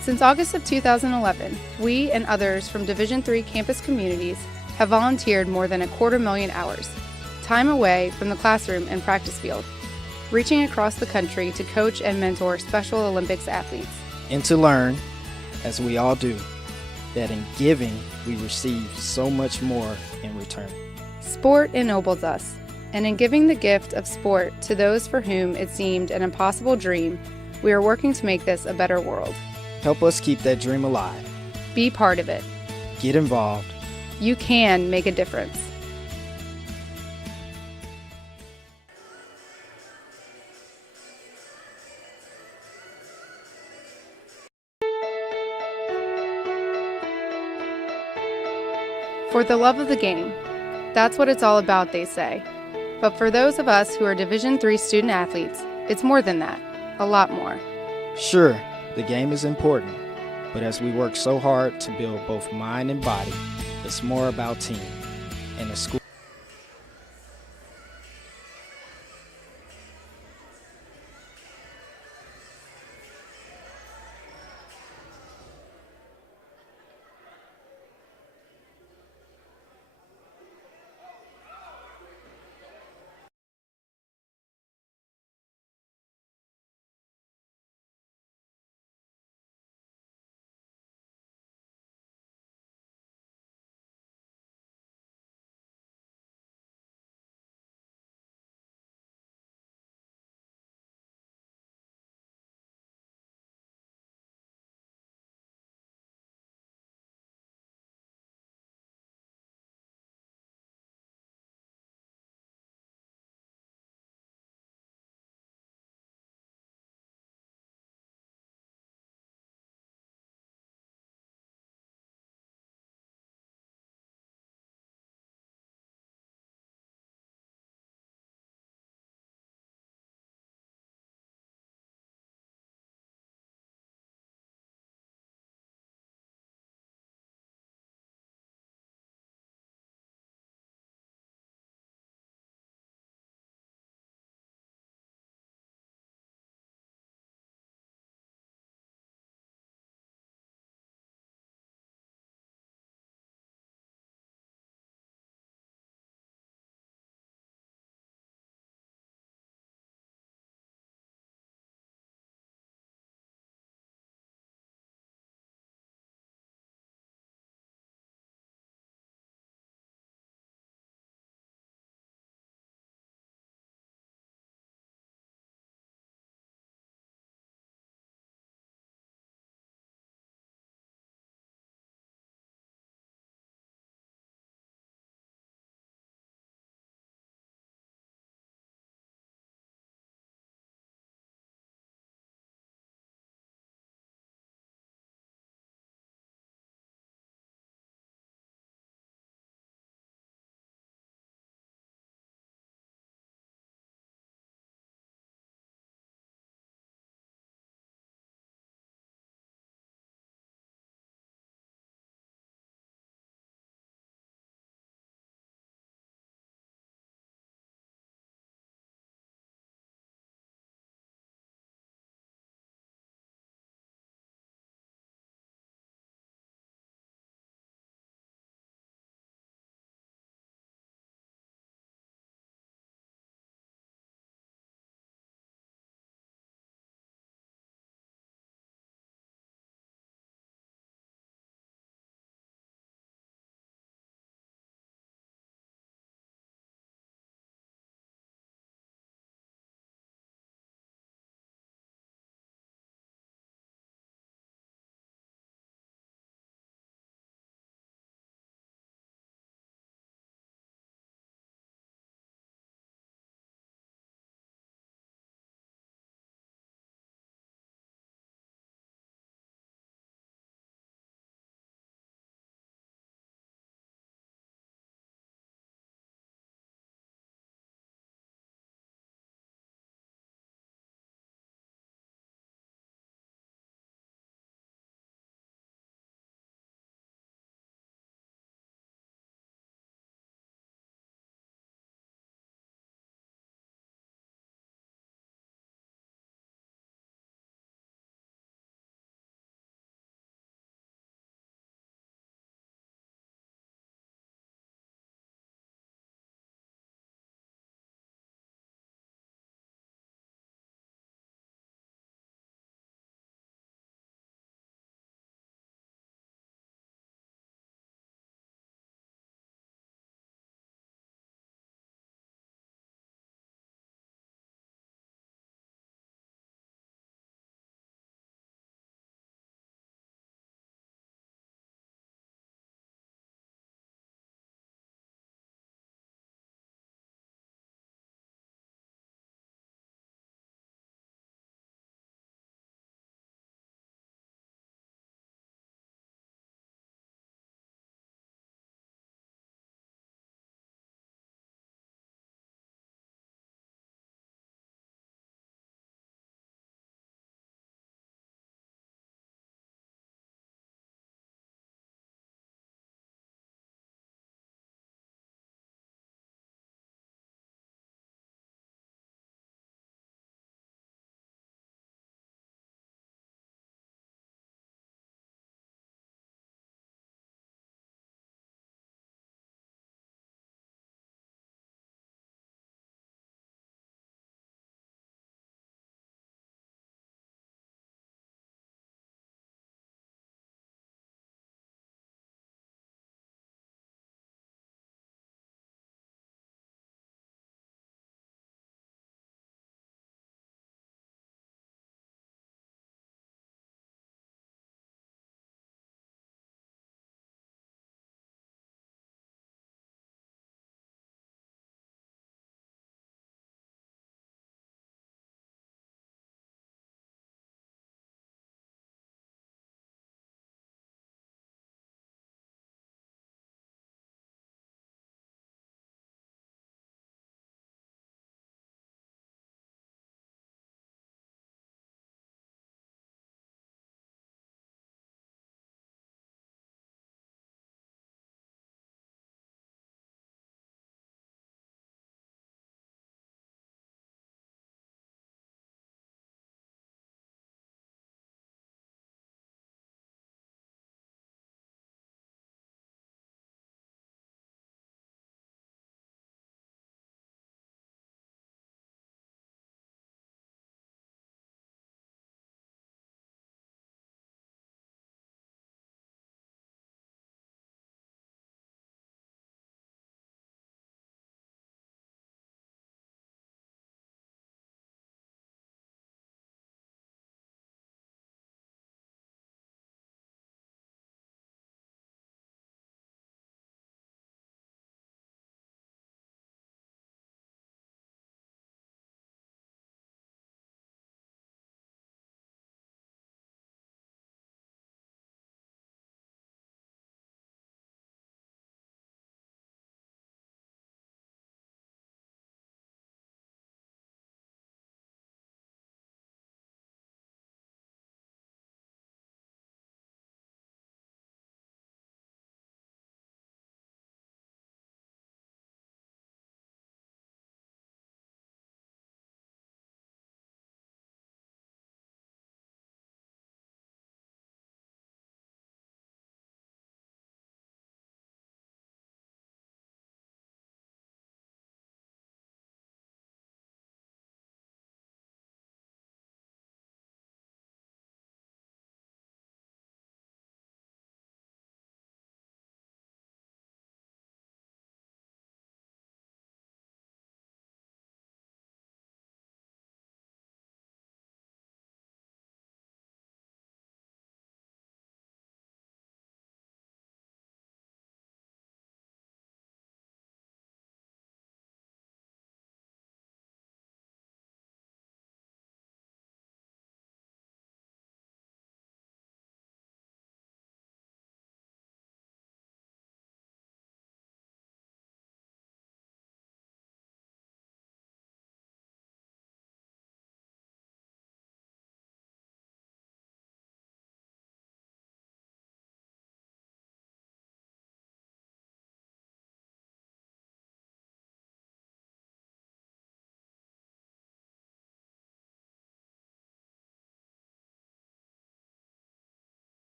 Since August of 2011, we and others from Division III campus communities have volunteered more than 250,000 hours, time away from the classroom and practice field, reaching across the country to coach and mentor Special Olympics athletes. And to learn, as we all do, that in giving we receive so much more in return. Sport ennobles us, and in giving the gift of sport to those for whom it seemed an impossible dream, we are working to make this a better world. Help us keep that dream alive. Be part of it. Get involved. You can make a difference. For the love of the game. That's what it's all about, they say. But for those of us who are Division III student athletes, it's more than that. A lot more. Sure, the game is important, but as we work so hard to build both mind and body, it's more about team and the school.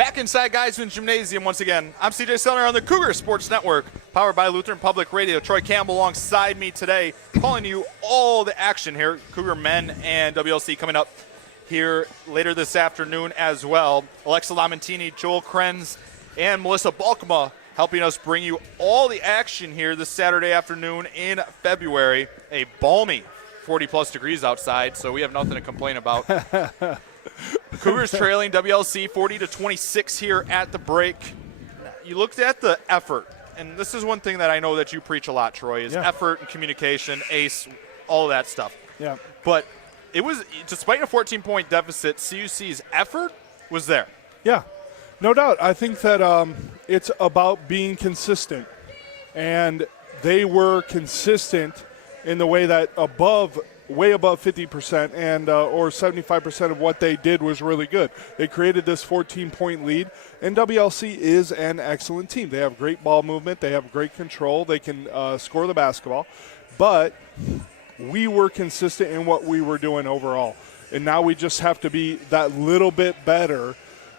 Back inside Geiseman Gymnasium once again. I'm CJ Sellner on the Cougar Sports Network, powered by Lutheran Public Radio. Troy Campbell alongside me today, calling you all the action here. Cougar men and WLC coming up here later this afternoon as well. Alexa Lamentini, Joel Krenz, and Melissa Balkma helping us bring you all the action here this Saturday afternoon in February. A balmy 40-plus degrees outside, so we have nothing to complain about. Cougars trailing WLC 40-26 here at the break. You looked at the effort, and this is one thing that I know that you preach a lot, Troy, is effort and communication, ace, all of that stuff. Yeah. But it was, despite a 14-point deficit, CUC's effort was there. Yeah, no doubt. I think that it's about being consistent, and they were consistent in the way that way above 50% and or 75% of what they did was really good. They created this 14-point lead, and WLC is an excellent team. They have great ball movement. They have great control. They can score the basketball. But we were consistent in what we were doing overall, and now we just have to be that little bit better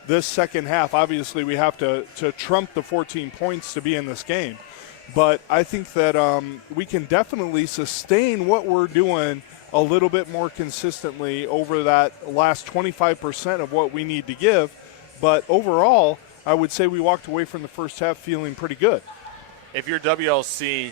this second half. Obviously, we have to trump the 14 points to be in this game. But I think that we can definitely sustain what we're doing a little bit more consistently over that last 25% of what we need to give. But overall, I would say we walked away from the first half feeling pretty good. If you're WLC,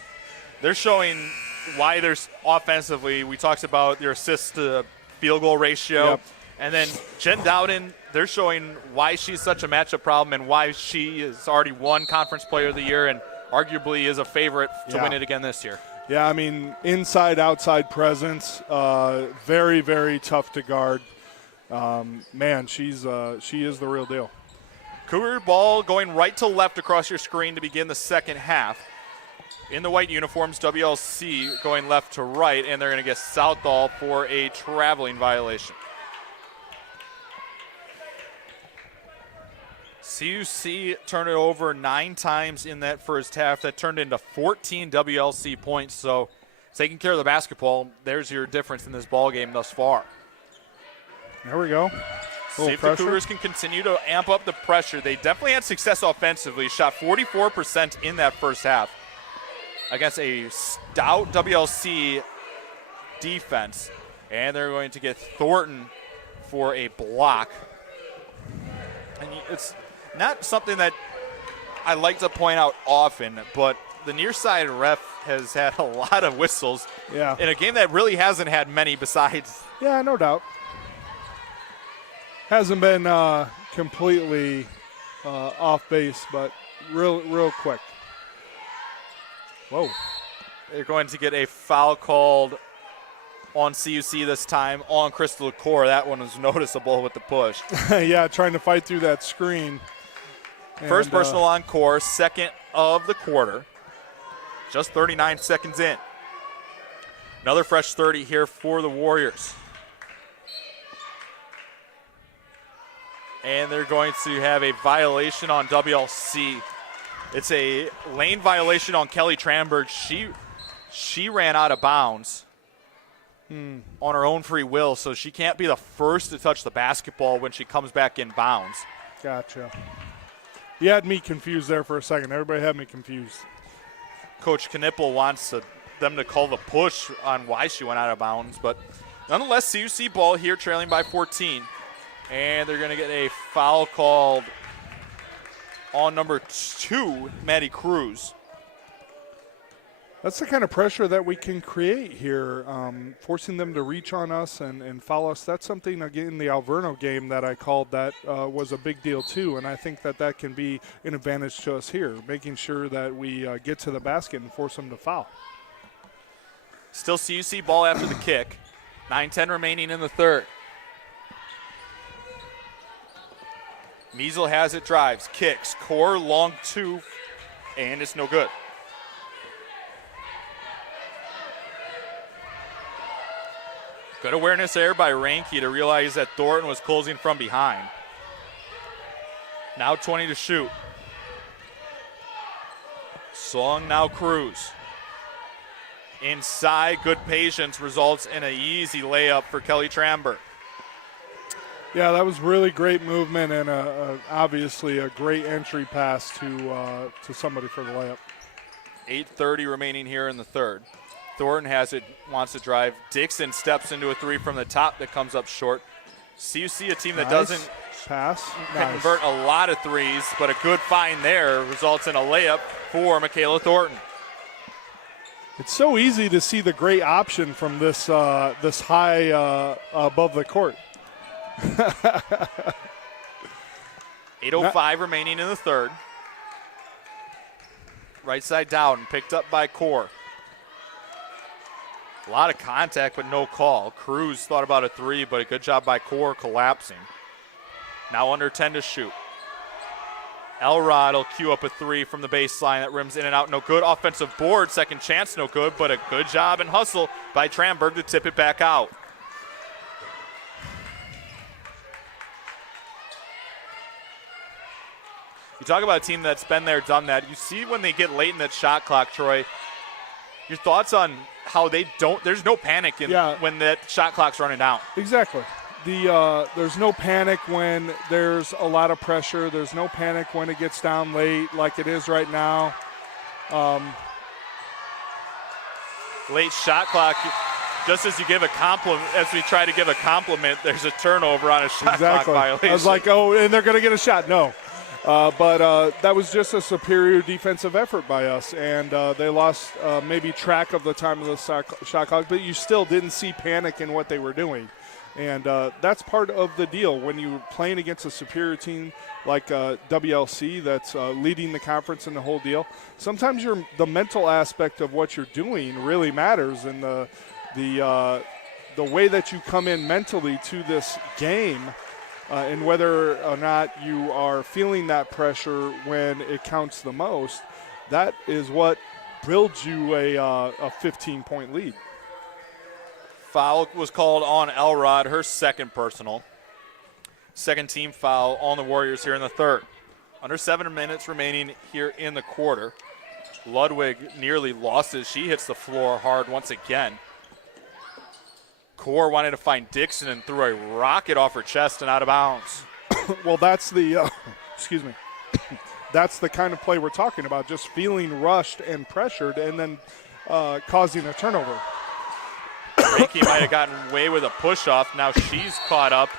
they're showing why there's offensively. We talked about their assist to field goal ratio. Yep. And then Jen Dowden, they're showing why she's such a matchup problem and why she has already won Conference Player of the Year and arguably is a favorite to win it again this year. Yeah, I mean, inside-outside presence, very, very tough to guard. Man, she is the real deal. Cougar ball going right to left across your screen to begin the second half. In the white uniforms, WLC going left to right, and they're going to get Southall for a traveling violation. CUC turned it over 9 times in that first half. That turned into 14 WLC points. So taking care of the basketball, there's your difference in this ball game thus far. There we go. See if the Cougars can continue to amp up the pressure. They definitely had success offensively. Shot 44% in that first half against a stout WLC defense. And they're going to get Thornton for a block. And it's not something that I like to point out often, but the near side ref has had a lot of whistles in a game that really hasn't had many besides. Yeah, no doubt. Hasn't been completely off base, but real quick. Whoa. They're going to get a foul called on CUC this time on Crystal Core. That one was noticeable with the push. Yeah, trying to fight through that screen. First personal on Core, second of the quarter. Just 39 seconds in. Another fresh 30 here for the Warriors. And they're going to have a violation on WLC. It's a lane violation on Kelly Tranberg. She ran out of bounds on her own free will, so she can't be the first to touch the basketball when she comes back in bounds. Gotcha. You had me confused there for a second. Everybody had me confused. Coach Knippel wants them to call the push on why she went out of bounds, but nonetheless, CUC ball here trailing by 14. And they're going to get a foul called on number 2, Maddie Cruz. That's the kind of pressure that we can create here, forcing them to reach on us and foul us. That's something, again, in the Alverno game that I called that was a big deal too, and I think that can be an advantage to us here, making sure that we get to the basket and force them to foul. Still CUC ball after the kick. 9:10 remaining in the third. Measle has it, drives, kicks, Core long 2, and it's no good. Good awareness there by Ranke to realize that Thornton was closing from behind. Now 20 to shoot. Song now Cruz. Inside, good patience results in an easy layup for Kelly Tranberg. Yeah, that was really great movement and obviously a great entry pass to somebody for the layup. 8:30 remaining here in the third. Thornton has it, wants to drive. Dixon steps into a three from the top that comes up short. CUC, a team that doesn't convert a lot of threes, but a good find there results in a layup for Michaela Thornton. It's so easy to see the great option from this this high above the court. 8:05 remaining in the third. Right side down, picked up by Core. A lot of contact, but no call. Cruz thought about a three, but a good job by Core collapsing. Now under 10 to shoot. Elrod will cue up a three from the baseline that rims in and out. No good. Offensive board, second chance, no good, but a good job and hustle by Tramberg to tip it back out. You talk about a team that's been there, done that. You see when they get late in that shot clock, Troy, your thoughts on how they don't, there's no panic when that shot clock's running down. Exactly. There's no panic when there's a lot of pressure. There's no panic when it gets down late like it is right now. Late shot clock, just as you give a compliment, as we try to give a compliment, there's a turnover on a shot clock violation. I was like, oh, and they're going to get a shot. No. But that was just a superior defensive effort by us, and they lost maybe track of the time of the shot clock, but you still didn't see panic in what they were doing. And that's part of the deal when you're playing against a superior team like WLC that's leading the conference and the whole deal. Sometimes the mental aspect of what you're doing really matters, and the way that you come in mentally to this game. And whether or not you are feeling that pressure when it counts the most, that is what builds you a 15-point lead. Foul was called on Elrod, her second personal. Second team foul on the Warriors here in the third. Under 7 minutes remaining here in the quarter. Ludwig nearly lost it. She hits the floor hard once again. Core wanted to find Dixon and threw a rocket off her chest and out of bounds. Well, that's the excuse me. That's the kind of play we're talking about, just feeling rushed and pressured and then causing a turnover. Reiki might have gotten away with a push-off. Now she's caught up,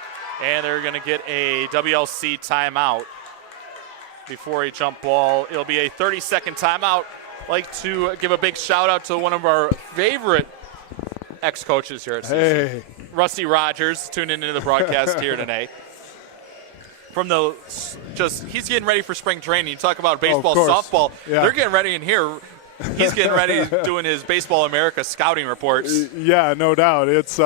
and they're going to get a WLC timeout before a jump ball. It'll be a 30-second timeout. I'd like to give a big shout-out to one of our favorite ex-coaches here at CUC. Hey. Rusty Rogers tuning into the broadcast here today. He's getting ready for spring training. You talk about baseball, softball. Yeah. They're getting ready in here. He's getting ready doing his Baseball America scouting reports. Yeah, no doubt. It's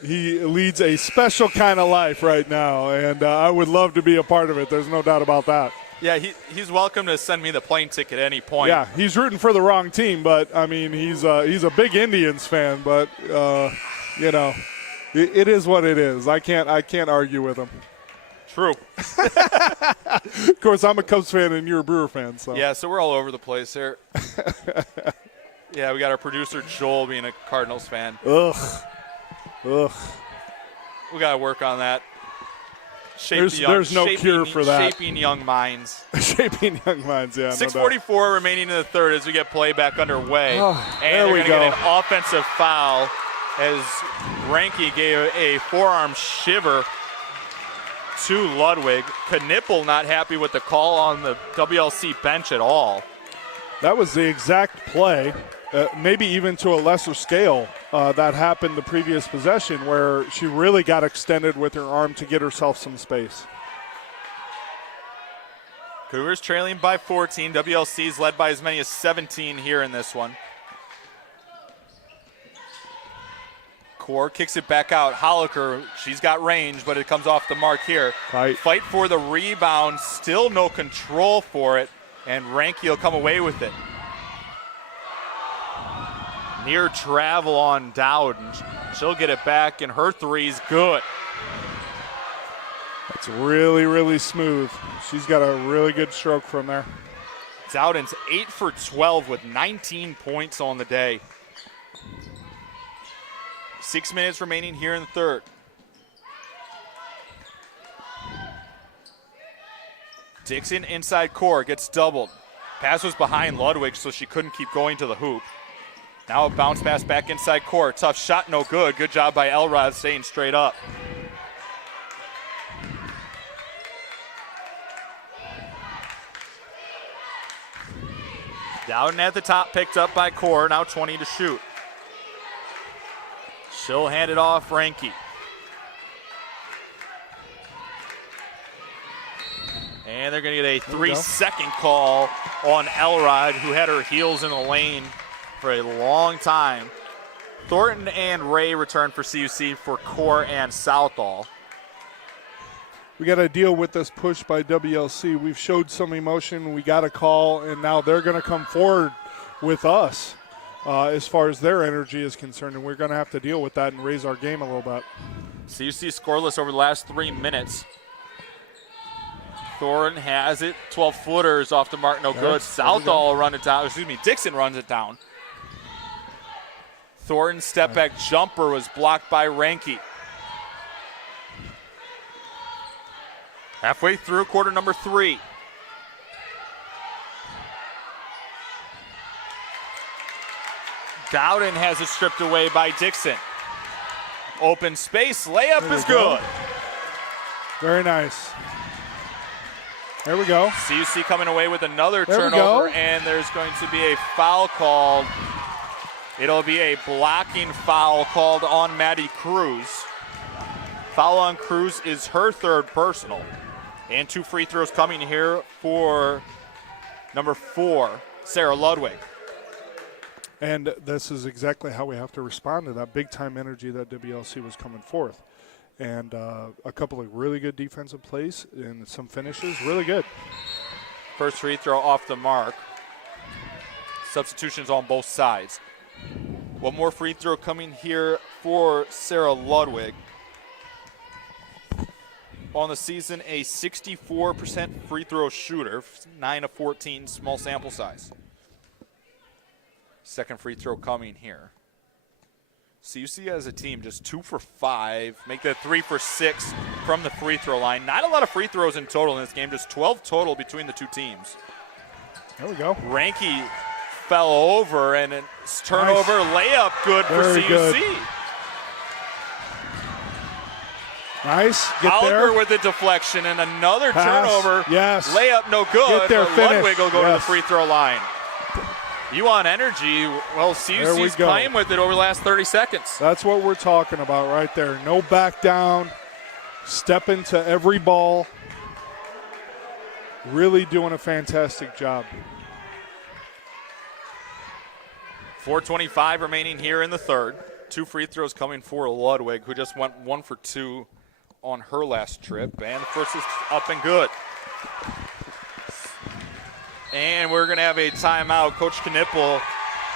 he leads a special kind of life right now, and I would love to be a part of it. There's no doubt about that. Yeah, he's welcome to send me the plane ticket at any point. Yeah, he's rooting for the wrong team, but I mean he's a big Indians fan. But you know, it is what it is. I can't argue with him. True. Of course, I'm a Cubs fan and you're a Brewer fan. So yeah, so we're all over the place here. Yeah, we got our producer Joel being a Cardinals fan. Ugh. We got to work on that. There's no cure for that. Shaping young minds. Shaping young minds, yeah. 6:44 remaining in the third as we get play back underway. Oh, and there they're we going to go. get an offensive foul as Ranke gave a forearm shiver to Ludwig. Knippel not happy with the call on the WLC bench at all. That was the exact play, maybe even to a lesser scale, that happened the previous possession where she really got extended with her arm to get herself some space. Cougars trailing by 14. WLC's led by as many as 17 here in this one. Core kicks it back out. Holliker, she's got range, but it comes off the mark here. Fight for the rebound. Still no control for it, and Ranke will come away with it. Near travel on Dowd, and she'll get it back, and her three's good. That's really, really smooth. She's got a really good stroke from there. Dowden's 8 for 12 with 19 points on the day. 6 minutes remaining here in the third. Dixon inside core, gets doubled. Pass was behind Ludwig, so she couldn't keep going to the hoop. Now a bounce pass back inside core. Tough shot, no good. Good job by Elrod staying straight up. Dowden at the top, picked up by Core, now 20 to shoot. She'll hand it off Ranke. And they're going to get a 3-second call on Elrod, who had her heels in the lane for a long time. Thornton and Ray return for CUC for Core and Southall. We got to deal with this push by WLC. We've showed some emotion. We got a call, and now they're going to come forward with us as far as their energy is concerned, and we're going to have to deal with that and raise our game a little bit. CUC scoreless over the last 3 minutes. Thornton has it. 12-footers off the mark, no good. Southall will run it down. Excuse me, Dixon runs it down. Thornton's step-back jumper was blocked by Ranke. Halfway through quarter number 3. Dowden has it stripped away by Dixon. Open space, layup is good. Very nice. There we go. CUC coming away with another turnover, and there's going to be a foul called. It'll be a blocking foul called on Maddie Cruz. Foul on Cruz is her 3rd personal. And 2 free throws coming here for number 4, Sarah Ludwig. And this is exactly how we have to respond to that big-time energy that WLC was coming forth. And a couple of really good defensive plays and some finishes, really good. First free throw off the mark. Substitutions on both sides. One more free throw coming here for Sarah Ludwig. On the season, a 64% free throw shooter, 9 of 14, small sample size. Second free throw coming here. CUC as a team just 2 for 5, make that 3 for 6 from the free throw line. Not a lot of free throws in total in this game, just 12 total between the 2 teams. There we go. Ranke fell over, and it's turnover, layup good for CUC. Good. Nice, get Alger there. with the deflection and another Pass. turnover. Yes. Layup no good, Get there, but finish. Ludwig will go to the Yes. free throw line. You want energy? Well, CUC's playing with it over the last 30 seconds. That's what we're talking about right there. No back down, step into every ball. Really doing a fantastic job. 4:25 remaining here in the third. 2 free throws coming for Ludwig, who just went 1 for 2 on her last trip. And the first is up and good. And we're going to have a timeout. Coach Knippel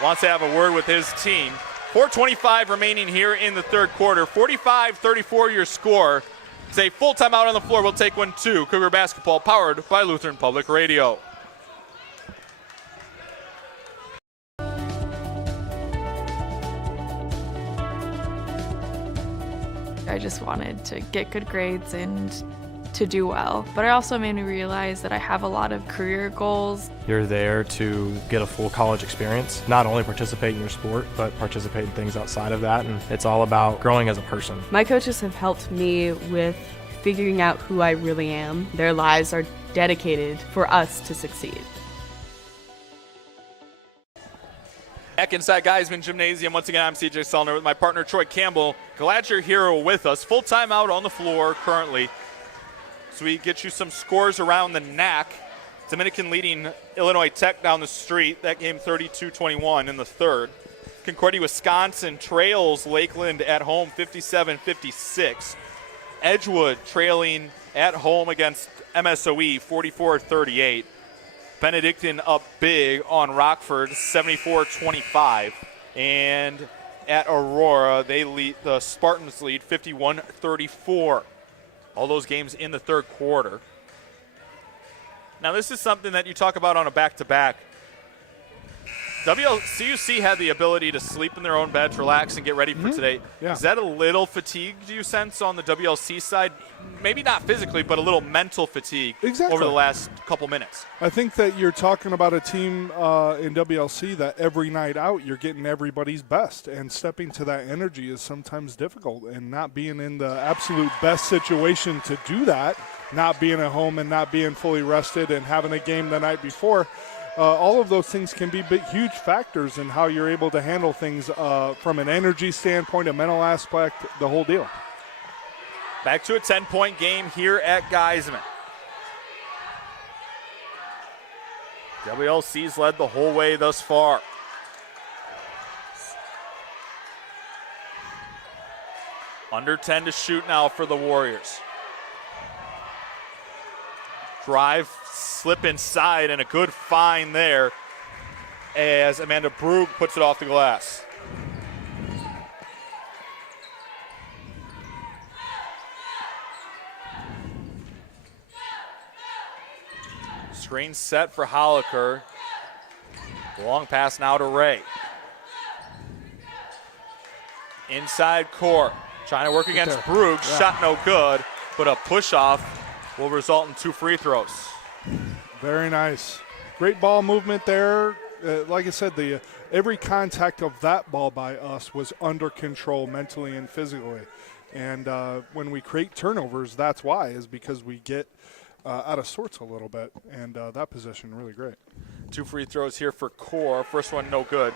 wants to have a word with his team. 4:25 remaining here in the third quarter. 45-34 your score. It's a full timeout on the floor. We'll take 1-2. Cougar basketball powered by Lutheran Public Radio. I just wanted to get good grades and to do well. But it also made me realize that I have a lot of career goals. You're there to get a full college experience, not only participate in your sport, but participate in things outside of that. And it's all about growing as a person. My coaches have helped me with figuring out who I really am. Their lives are dedicated for us to succeed. Back inside Geiseman Gymnasium. Once again, I'm CJ Sellner with my partner Troy Campbell. Glad you're here with us. Full timeout on the floor currently. So we get you some scores around the NAC. Dominican leading Illinois Tech down the street. That game 32-21 in the third. Concordia, Wisconsin trails Lakeland at home 57-56. Edgewood trailing at home against MSOE 44-38. Benedictine up big on Rockford 74-25. And at Aurora, the Spartans lead 51-34. All those games in the third quarter. Now, this is something that you talk about on a back-to-back. CUC had the ability to sleep in their own beds, relax, and get ready for today. Yeah. Is that a little fatigue, do you sense, on the WLC side? Maybe not physically, but a little mental fatigue over the last couple minutes. I think that you're talking about a team in WLC that every night out you're getting everybody's best, and stepping to that energy is sometimes difficult, and not being in the absolute best situation to do that, not being at home and not being fully rested and having a game the night before. All of those things can be huge factors in how you're able to handle things from an energy standpoint, a mental aspect, the whole deal. Back to a 10-point game here at Geiseman. WLC's led the whole way thus far. Under 10 to shoot now for the Warriors. Drive, slip inside, and a good find there as Amanda Brugge puts it off the glass. Screen set for Holliker. Long pass now to Ray. Inside court, trying to work against Brugge. Yeah. Shot no good, but a push-off will result in 2 free throws. Very nice. Great ball movement there. Like I said, every contact of that ball by us was under control mentally and physically. And when we create turnovers, that's why, is because we get out of sorts a little bit. And that possession really great. 2 free throws here for Core. First one no good.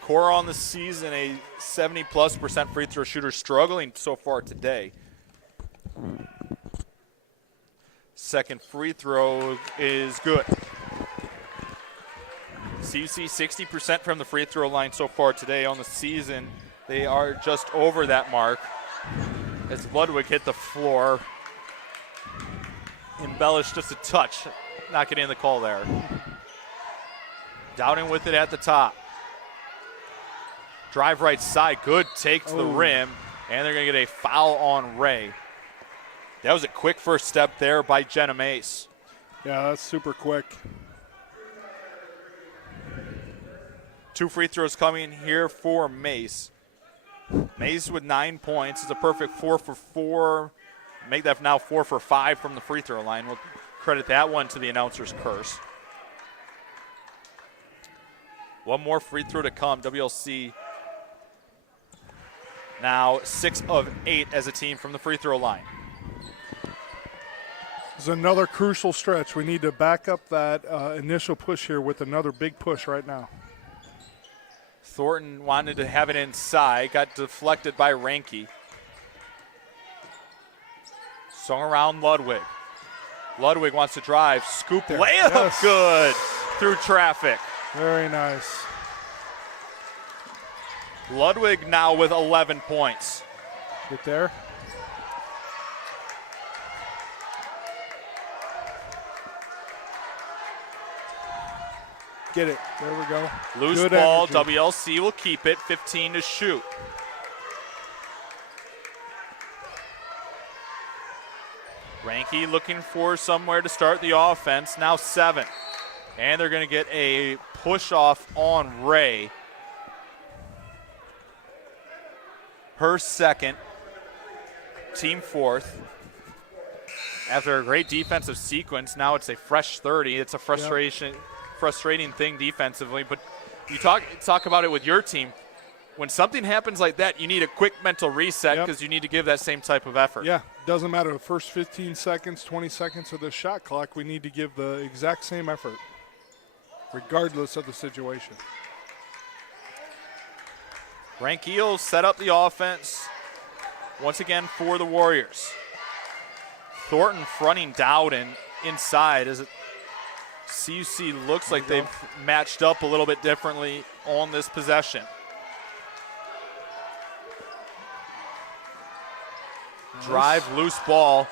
Core on the season, a 70+% free throw shooter, struggling so far today. Second free throw is good. CUC 60% from the free throw line so far today on the season. They are just over that mark as Ludwig hit the floor. Embellished just a touch, not getting the call there. Downing with it at the top. Drive right side, good take to the rim, and they're going to get a foul on Ray. That was a quick first step there by Jenna Mace. Yeah, that's super quick. 2 free throws coming here for Mace. Mace with 9 points is a perfect 4 for 4. Make that now 4 for 5 from the free throw line. We'll credit that one to the announcer's curse. One more free throw to come. WLC now 6 of 8 as a team from the free throw line. This is another crucial stretch. We need to back up that initial push here with another big push right now. Thornton wanted to have it inside, got deflected by Ranke. Swung around Ludwig. Ludwig wants to drive, scoop There. layup, Yes. good through traffic. Very nice. Ludwig now with 11 points. Get there. Get it. There we go. Loose Good ball, energy. WLC will keep it, 15 to shoot. Ranke looking for somewhere to start the offense, now 7. And they're going to get a push off on Ray. Her second, team 4th. After a great defensive sequence, now it's a fresh 30. It's a frustrating thing defensively, but you talk about it with your team. When something happens like that, you need a quick mental reset because you need to give that same type of effort. Yeah, doesn't matter. The first 15 seconds, 20 seconds of the shot clock, we need to give the exact same effort, regardless of the situation. Ranke will set up the offense once again for the Warriors. Thornton fronting Dowden inside as CUC looks like they've matched up a little bit differently on this possession. Nice. Drive, loose ball.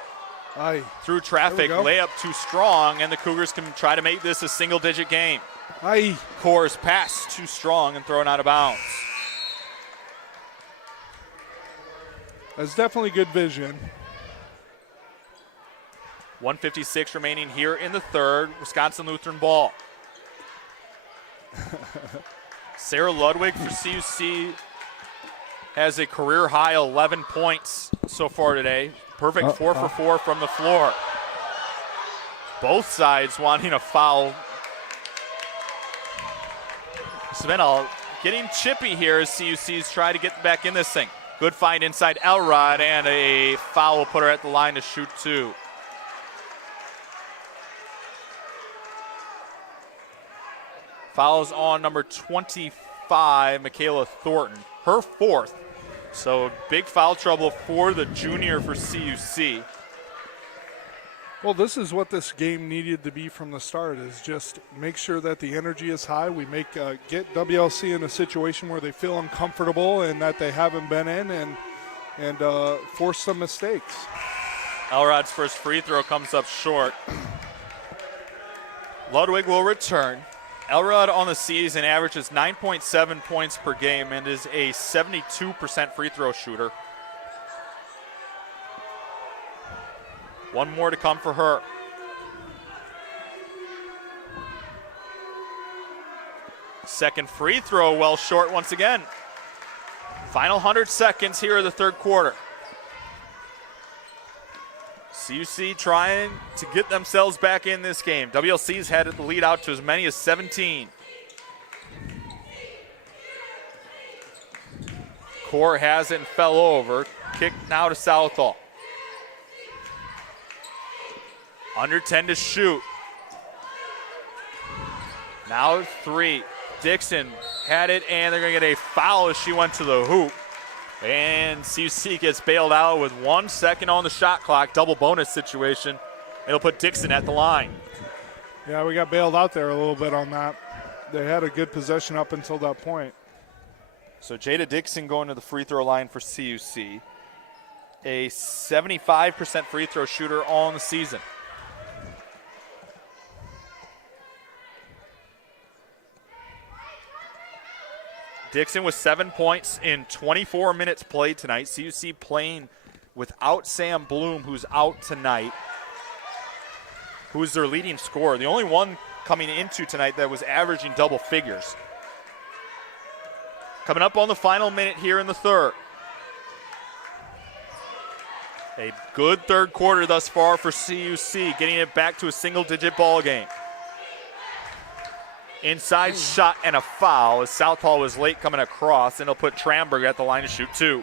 Aye. Through traffic, layup too strong, and the Cougars can try to make this a single-digit game. Aye. Core's pass too strong and thrown out of bounds. That's definitely good vision. 1:56 remaining here in the third. Wisconsin Lutheran ball. Sarah Ludwig for CUC has a career high 11 points so far today. Perfect 4 for 4 from the floor. Both sides wanting a foul. Svenel getting chippy here as CUC's try to get back in this thing. Good find inside Elrod, and a foul will put her at the line to shoot 2. Fouls on number 25, Michaela Thornton, her 4th. So big foul trouble for the junior for CUC. Well, this is what this game needed to be from the start, is just make sure that the energy is high. We get WLC in a situation where they feel uncomfortable and that they haven't been in, and force some mistakes. Elrod's first free throw comes up short. Ludwig will return. Elrod on the season averages 9.7 points per game and is a 72% free throw shooter. One more to come for her. Second free throw well short once again. Final 100 seconds here in the third quarter. CUC trying to get themselves back in this game. WLC's had the lead out to as many as 17. Core has it and fell over. Kick now to Southall. Under 10 to shoot. Now 3. Dixon had it, and they're going to get a foul as she went to the hoop. And CUC gets bailed out with 1 second on the shot clock. Double bonus situation. It'll put Dixon at the line. Yeah, we got bailed out there a little bit on that. They had a good possession up until that point. So Jada Dixon going to the free throw line for CUC. A 75% free throw shooter on the season. Dixon with 7 points in 24 minutes played tonight. CUC playing without Sam Bloom, who's out tonight, who is their leading scorer. The only one coming into tonight that was averaging double figures. Coming up on the final minute here in the third. A good third quarter thus far for CUC, getting it back to a single-digit ball game. Inside shot and a foul as Southall was late coming across, and it'll put Tramberg at the line to shoot 2.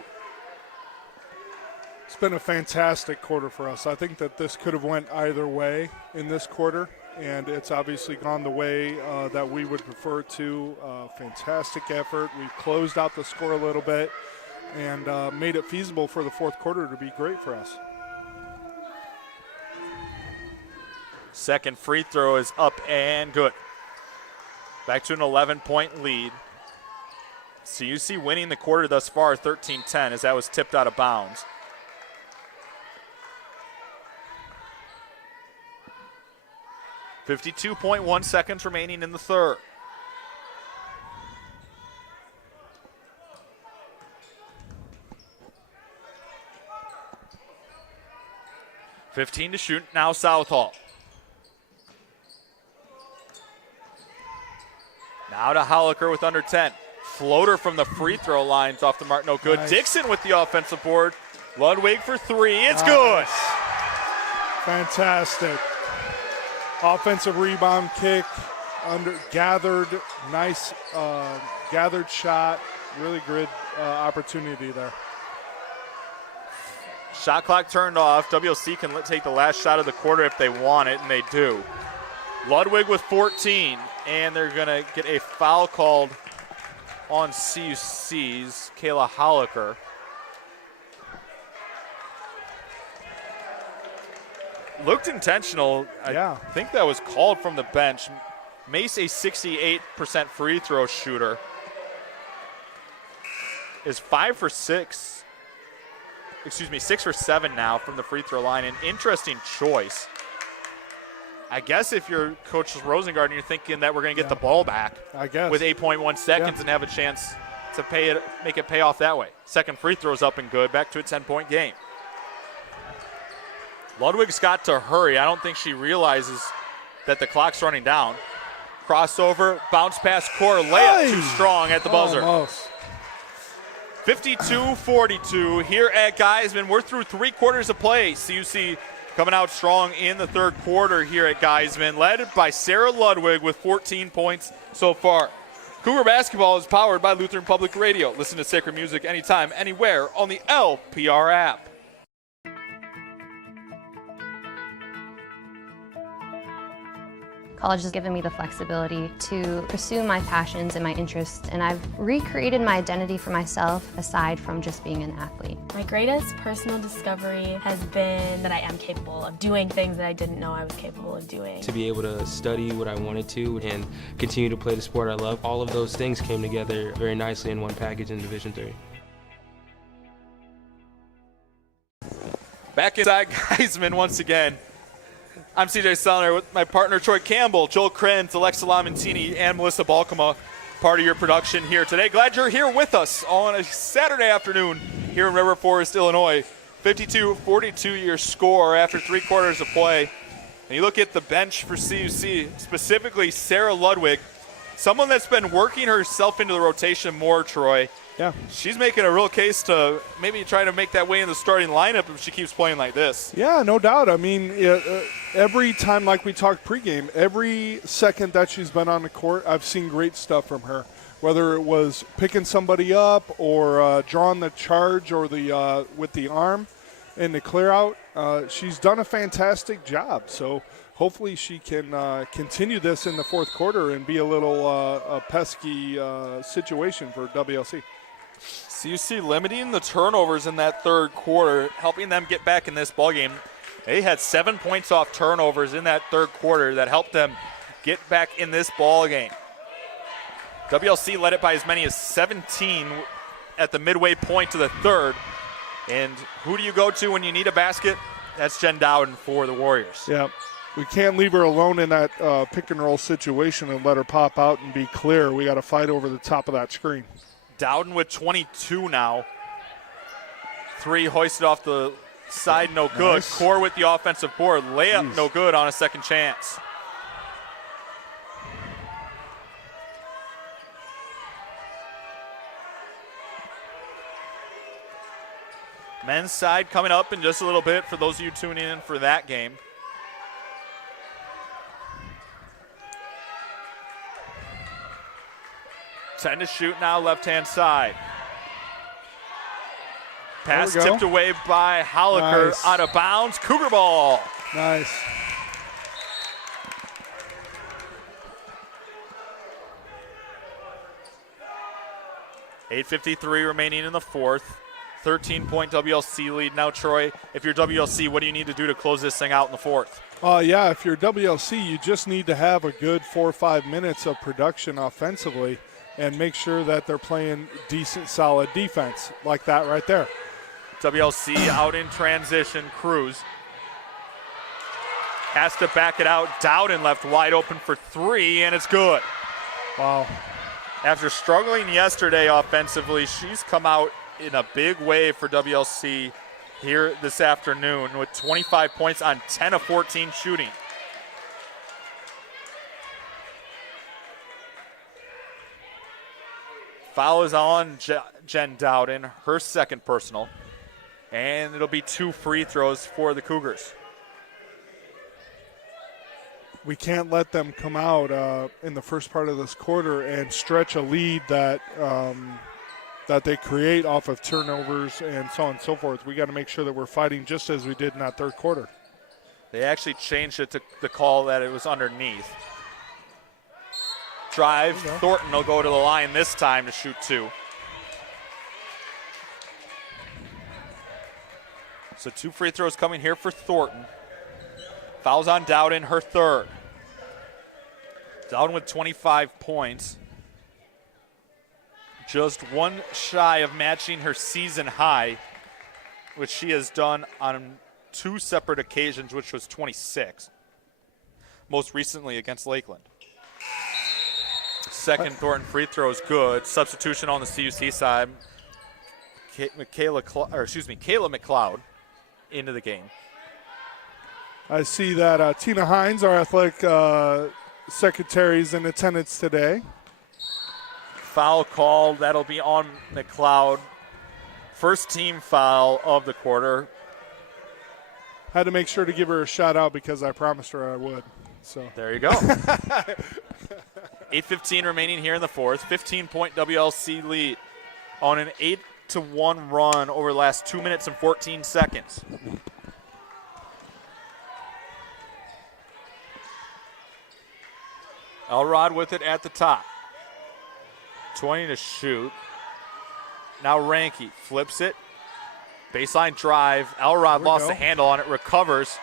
It's been a fantastic quarter for us. I think that this could have went either way in this quarter, and it's obviously gone the way that we would prefer to. Fantastic effort. We closed out the score a little bit and made it feasible for the fourth quarter to be great for us. Second free throw is up and good. Back to an 11-point lead. CUC winning the quarter thus far, 13-10, as that was tipped out of bounds. .1 seconds remaining in the third. .15 to shoot now, Southall. Now to Holliker with under 10. Floater from the free throw lines off the mark, no good. Nice. Dixon with the offensive board. Ludwig for 3, it's good. Fantastic. Offensive rebound kick, gathered, nice gathered shot. Really good opportunity there. Shot clock turned off. WLC can take the last shot of the quarter if they want it, and they do. Ludwig with 14, and they're going to get a foul called on CUC's Kayla Holliker. Looked intentional. I think that was called from the bench. Mace, a 68% free throw shooter, is 6 for 7 now from the free throw line. An interesting choice. I guess if you're Coach Rosengarten, you're thinking that we're going to get the ball back, I guess, with 8.1 seconds and have a chance to make it pay off that way. Second free throw's up and good. Back to a 10-point game. Ludwig's got to hurry. I don't think she realizes that the clock's running down. Crossover, bounce pass, core, layup too strong at the buzzer. Almost. 52-42 here at Geiseman. We're through 3 quarters of play. CUC coming out strong in the third quarter here at Geiseman, led by Sarah Ludwig with 14 points so far. Cougar basketball is powered by Lutheran Public Radio. Listen to sacred music anytime, anywhere on the LPR app. College has given me the flexibility to pursue my passions and my interests, and I've recreated my identity for myself aside from just being an athlete. My greatest personal discovery has been that I am capable of doing things that I didn't know I was capable of doing. To be able to study what I wanted to and continue to play the sport I love, all of those things came together very nicely in one package in Division III. Back inside Geiseman once again. I'm CJ Sellner with my partner Troy Campbell, Joel Krenz, Alexa Lamontini, and Melissa Balkema, part of your production here today. Glad you're here with us on a Saturday afternoon here in River Forest, Illinois. 52-42 your score after 3 quarters of play. And you look at the bench for CUC, specifically Sarah Ludwig, someone that's been working herself into the rotation more, Troy. Yeah. She's making a real case to maybe try to make that way in the starting lineup if she keeps playing like this. Yeah, no doubt. I mean, every time, like we talked pregame, every second that she's been on the court, I've seen great stuff from her. Whether it was picking somebody up or drawing the charge or the with the arm in the clear out, she's done a fantastic job. So hopefully she can continue this in the fourth quarter and be a little a pesky situation for WLC. CUC limiting the turnovers in that third quarter, helping them get back in this ballgame. They had 7 points off turnovers in that third quarter that helped them get back in this ballgame. WLC led it by as many as 17 at the midway point to the third. And who do you go to when you need a basket? That's Jen Dowden for the Warriors. Yeah, we can't leave her alone in that pick and roll situation and let her pop out and be clear. We got to fight over the top of that screen. Dowden with 22 now. 3 hoisted off the side, no good. Nice. Core with the offensive board. Layup, no good on a second chance. Men's side coming up in just a little bit for those of you tuning in for that game. Ten to shoot now, left-hand side. Pass tipped away by Holliker, Nice. out of bounds. Cougar ball. Nice. $8:53 remaining in the fourth. 13-point WLC lead. Now, Troy, if you're WLC, what do you need to do to close this thing out in the fourth? Yeah, if you're WLC, you just need to have a good 4 or 5 minutes of production offensively and make sure that they're playing decent, solid defense like that right there. WLC out in transition. Cruz has to back it out. Dowden left wide open for 3, and it's good. Wow. After struggling yesterday offensively, she's come out in a big way for WLC here this afternoon with 25 points on 10 of 14 shooting. Foul is on Jen Dowden, her second personal, and it'll be 2 free throws for the Cougars. We can't let them come out in the first part of this quarter and stretch a lead that that they create off of turnovers and so on and so forth. We got to make sure that we're fighting just as we did in that third quarter. They actually changed it to the call that it was underneath. Drive, Thornton will go to the line this time to shoot 2. So 2 free throws coming here for Thornton. Fouls on Dowden, her third. Dowden with 25 points. Just one shy of matching her season high, which she has done on 2 separate occasions, which was 26. Most recently against Lakeland. Second Thornton free throw is good. Substitution on the CUC side. Kayla McLeod into the game. I see that Tina Hines, our athletic secretary, is in attendance today. Foul called. That'll be on McLeod. First team foul of the quarter. Had to make sure to give her a shout out because I promised her I would. So there you go. 8:15 remaining here in the fourth. 15-point WLC lead on an 8-1 run over the last 2 minutes and 14 seconds. Elrod with it at the top. 20 to shoot. Now Ranke flips it. Baseline drive. Elrod lost the handle on it, recovers,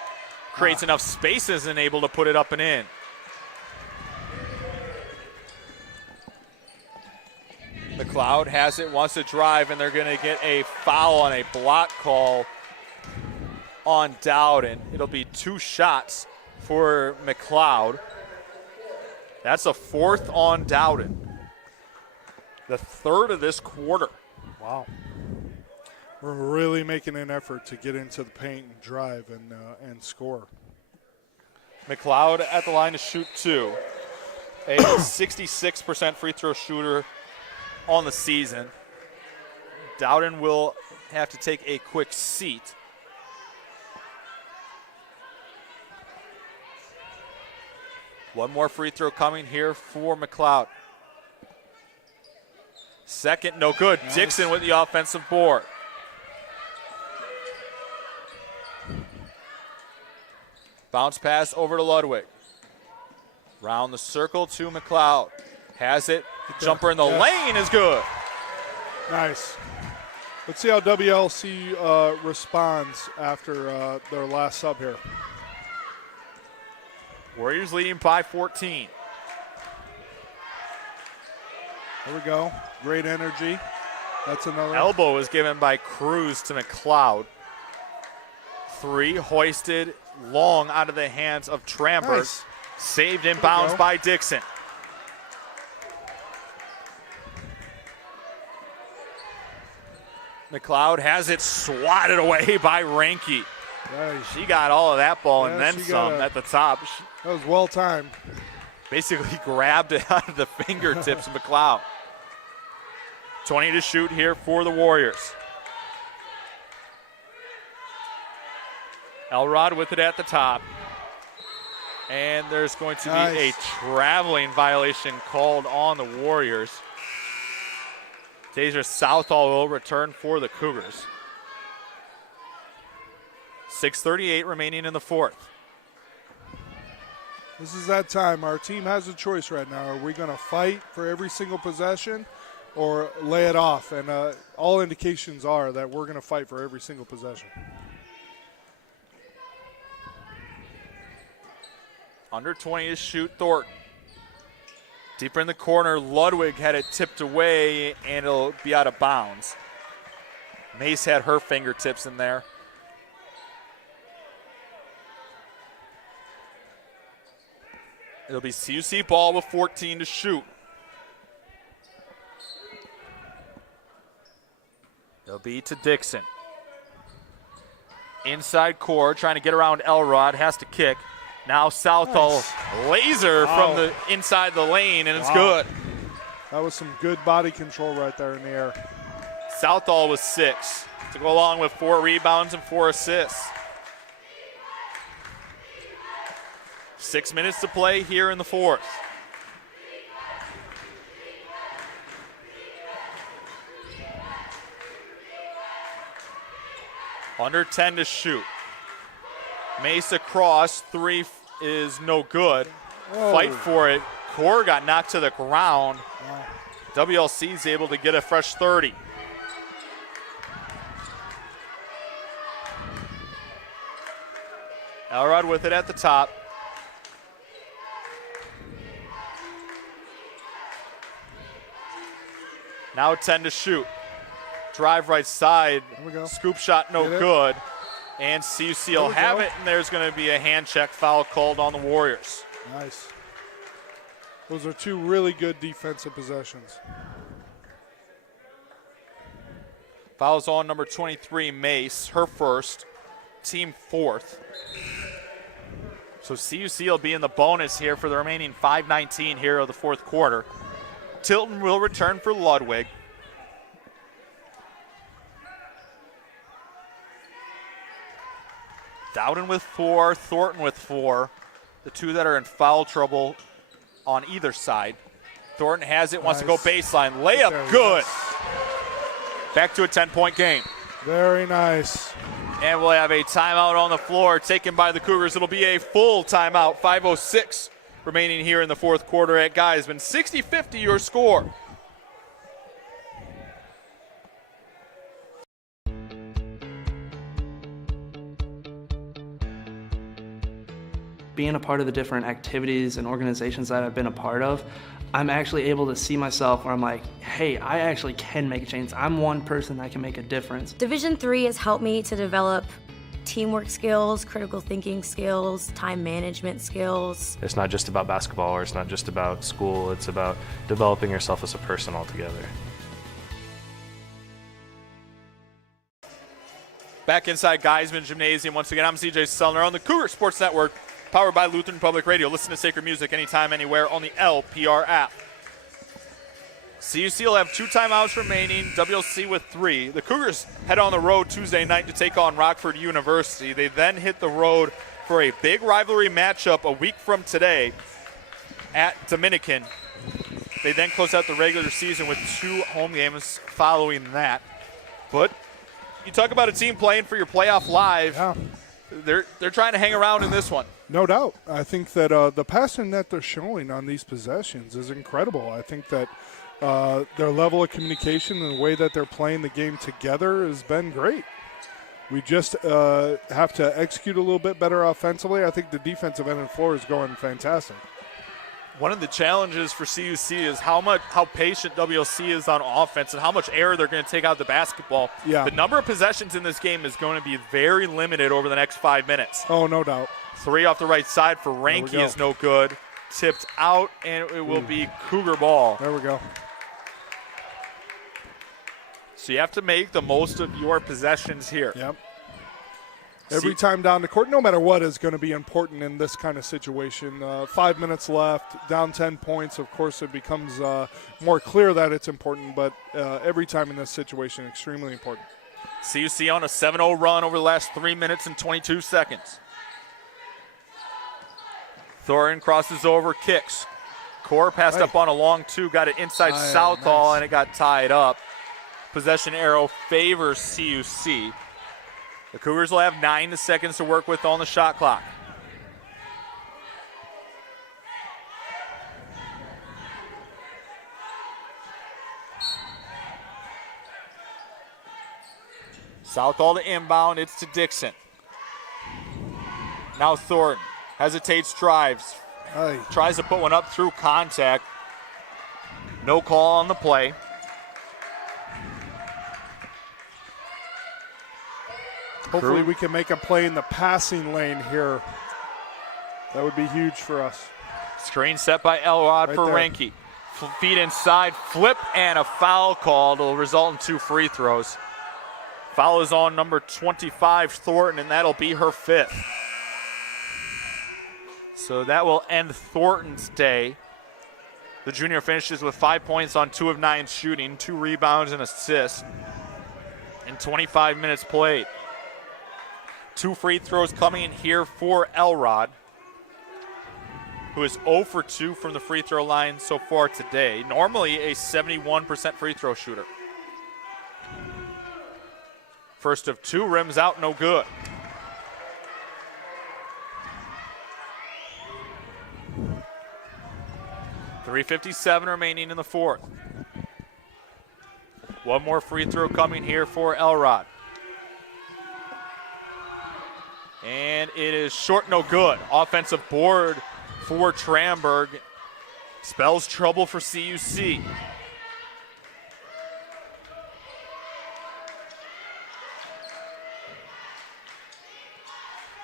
creates enough spaces and able to put it up and in. McLeod has it, wants to drive, and they're going to get a foul on a block call on Dowden. It'll be 2 shots for McLeod. That's a 4th on Dowden. The 3rd of this quarter. Wow. We're really making an effort to get into the paint and drive and score. McLeod at the line to shoot 2. A 66% free throw shooter on the season. Dowden will have to take a quick seat. One more free throw coming here for McLeod. Second, no good. Nice. Dixon with the offensive board. Bounce pass over to Ludwig. Round the circle to McLeod. Has it. Jumper in the lane is good. Nice. Let's see how WLC responds after their last sub here. Warriors leading by 14. There we go. Great energy. That's another. Elbow is given by Cruz to McLeod. 3 hoisted long out of the hands of Tramberg. Nice. Saved in bounds by Dixon. McLeod has it swatted away by Ranke. Nice. She got all of that ball and then some at the top. That was well timed. Basically grabbed it out of the fingertips of McLeod. 20 to shoot here for the Warriors. Elrod with it at the top. And there's going to be a traveling violation called on the Warriors. Deja Southall will return for the Cougars. 6:38 remaining in the fourth. This is that time. Our team has a choice right now. Are we going to fight for every single possession or lay it off? And all indications are that we're going to fight for every single possession. Under 20 to shoot Thornton. Deeper in the corner, Ludwig had it tipped away, and it'll be out of bounds. Mace had her fingertips in there. It'll be CUC ball with 14 to shoot. It'll be to Dixon. Inside core, trying to get around Elrod, has to kick. Now Southall laser from the inside the lane, and it's good. That was some good body control right there in the air. Southall was 6 to go along with 4 rebounds and 4 assists. 6 minutes to play here in the fourth. Under 10 to shoot. Mace across, 3 is no good. Whoa. Fight for it. Core got knocked to the ground. Wow. WLC is able to get a fresh 30. Elrod with it at the top. Now 10 to shoot. Drive right side. Scoop shot no good. And CUC will have it, and there's going to be a hand check foul called on the Warriors. Nice. Those are 2 really good defensive possessions. Fouls on number 23, Mace, her first, team 4th. So CUC will be in the bonus here for the remaining 5:19 here of the fourth quarter. Tilton will return for Ludwig. Dowden with 4, Thornton with 4. The two that are in foul trouble on either side. Thornton has it, wants to go baseline. Layup, good. Back to a 10-point game. Very nice. And we'll have a timeout on the floor taken by the Cougars. It'll be a full timeout. 5:06 remaining here in the fourth quarter at Geiseman. 60-50 your score. Being a part of the different activities and organizations that I've been a part of, I'm actually able to see myself where I'm like, hey, I actually can make a change. I'm one person that can make a difference. Division III has helped me to develop teamwork skills, critical thinking skills, time management skills. It's not just about basketball, or it's not just about school. It's about developing yourself as a person altogether. Back inside Geiseman Gymnasium. Once again, I'm CJ Sellner on the Cougar Sports Network, powered by Lutheran Public Radio. Listen to sacred music anytime, anywhere on the LPR app. CUC will have 2 timeouts remaining, WLC with 3. The Cougars head on the road Tuesday night to take on Rockford University. They then hit the road for a big rivalry matchup a week from today at Dominican. They then close out the regular season with 2 home games following that. But you talk about a team playing for your playoff live. Yeah. They're trying to hang around in this one. No doubt. I think that the passion that they're showing on these possessions is incredible. I think that their level of communication and the way that they're playing the game together has been great. We just have to execute a little bit better offensively. I think the defensive end of the floor is going fantastic. One of the challenges for CUC is how patient WLC is on offense and how much air they're going to take out the basketball. Yeah. The number of possessions in this game is going to be very limited over the next 5 minutes. Oh, no doubt. 3 off the right side for Ranke is no good. Tipped out, and it will be Cougar ball. There we go. So you have to make the most of your possessions here. Yep. Every time down the court, no matter what, is going to be important in this kind of situation. 5 minutes left, down 10 points. Of course, it becomes more clear that it's important, but every time in this situation, extremely important. CUC on a 7-0 run over the last 3 minutes and 22 seconds. Thornton crosses over, kicks. Core passed up on a long 2, got it inside Southall, and it got tied up. Possession arrow favors CUC. The Cougars will have 9 seconds to work with on the shot clock. Southall to inbound, it's to Dixon. Now Thornton hesitates, drives. Tries to put one up through contact. No call on the play. Hopefully we can make a play in the passing lane here. That would be huge for us. Screen set by Elrod for Ranke. Feet inside, flip, and a foul called. It'll result in 2 free throws. Foul is on number 25, Thornton, and that'll be her 5th. So that will end Thornton's day. The junior finishes with 5 points on 2 of 9 shooting, 2 rebounds and assists, and 25 minutes played. 2 free throws coming in here for Elrod, who is 0 for 2 from the free throw line so far today. Normally a 71% free throw shooter. First of 2 rims out, no good. .357 remaining in the fourth. 1 more free throw coming here for Elrod. And it is short, no good. Offensive board for Tramberg. Spells trouble for CUC.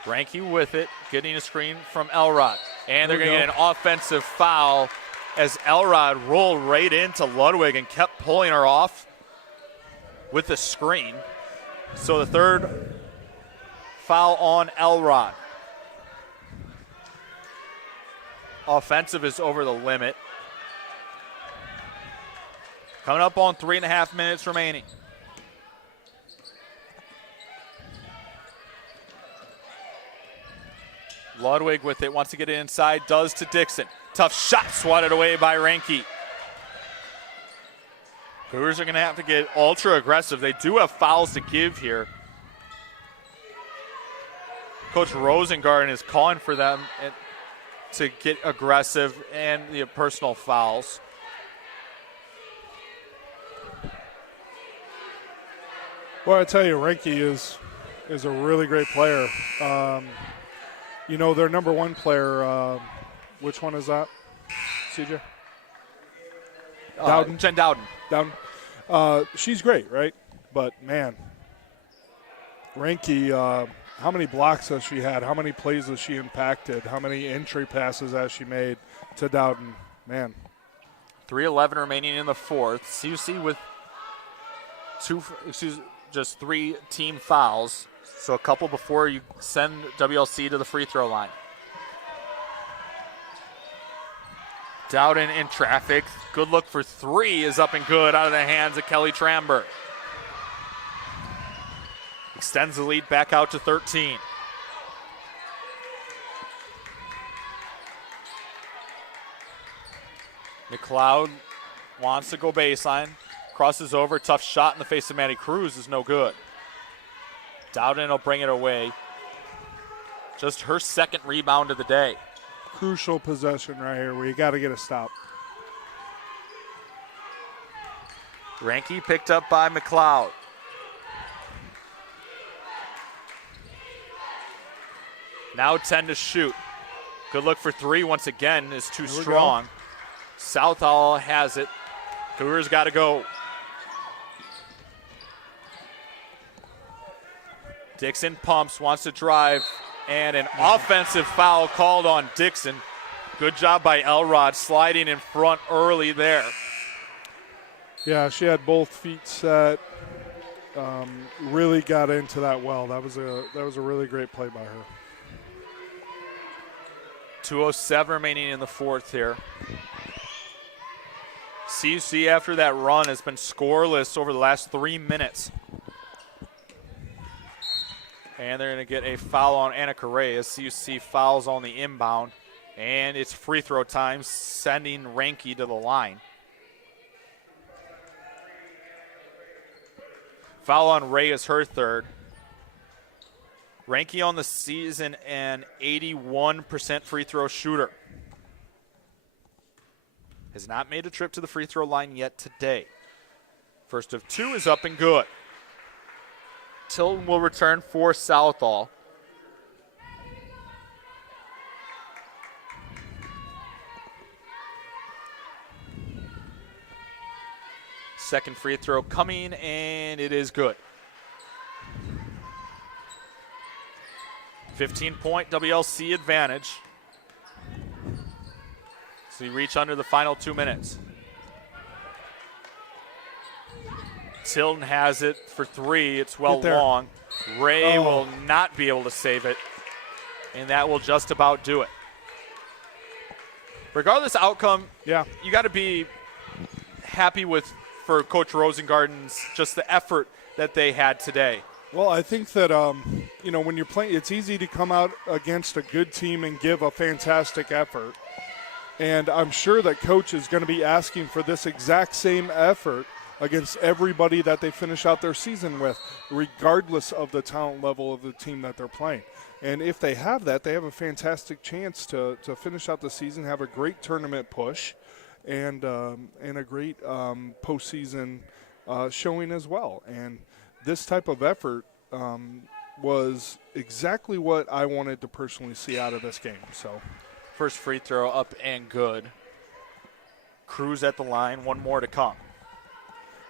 Ranke with it, getting a screen from Elrod. And they're going to get an offensive foul as Elrod rolled right into Ludwig and kept pulling her off with the screen. So the third foul on Elrod. offensive is over the limit. Coming up on 3.5 minutes remaining. Ludwig with it, wants to get it inside, does to Dixon. Tough shot swatted away by Ranke. Cougars are going to have to get ultra aggressive. They do have fouls to give here. Coach Rosengarten is calling for them to get aggressive and the personal fouls. Well, I tell you, Ranke is a really great player. You know, their number one player, which one is that, CJ? Dowden. Jen Dowden. Dowden. She's great, right? But, man, Ranke, how many blocks has she had? How many plays has she impacted? How many entry passes has she made to Dowden? Man. 3:11 remaining in the fourth. CUC with just 3 team fouls. So a couple before you send WLC to the free throw line. Dowden in traffic. Good look for 3 is up and good out of the hands of Kelly Tramberg. Extends the lead back out to 13. McLeod wants to go baseline. Crosses over. Tough shot in the face of Maddie Cruz is no good. Dowden will bring it away. Just her second rebound of the day. Crucial possession right here where you got to get a stop. Ranke picked up by McLeod. Now 10 to shoot. Good look for 3 once again is too strong. Southall has it. Cougars got to go. Dixon pumps, wants to drive, and an offensive foul called on Dixon. Good job by Elrod sliding in front early there. Yeah, she had both feet set. Really got into that well. That was a really great play by her. 2:07 remaining in the fourth here. CUC after that run has been scoreless over the last 3 minutes. And they're going to get a foul on Anna Correa as CUC fouls on the inbound. And it's free throw time, sending Ranke to the line. Foul on Ray is her third. Ranke on the season an 81% free throw shooter. Has not made a trip to the free throw line yet today. First of 2 is up and good. Tilton will return for Southall. Second free throw coming, and it is good. 15-point WLC advantage. So you reach under the final 2 minutes. Tilton has it for 3. It's well long. Ray will not be able to save it, and that will just about do it. Regardless of outcome, you got to be happy for Coach Rosengarten's just the effort that they had today. Well, I think that, when you're playing, it's easy to come out against a good team and give a fantastic effort. And I'm sure that Coach is going to be asking for this exact same effort against everybody that they finish out their season with, regardless of the talent level of the team that they're playing. And if they have that, they have a fantastic chance to finish out the season, have a great tournament push, and a great postseason showing as well. And this type of effort was exactly what I wanted to personally see out of this game. So, first free throw up and good. Cruz at the line, 1 more to come.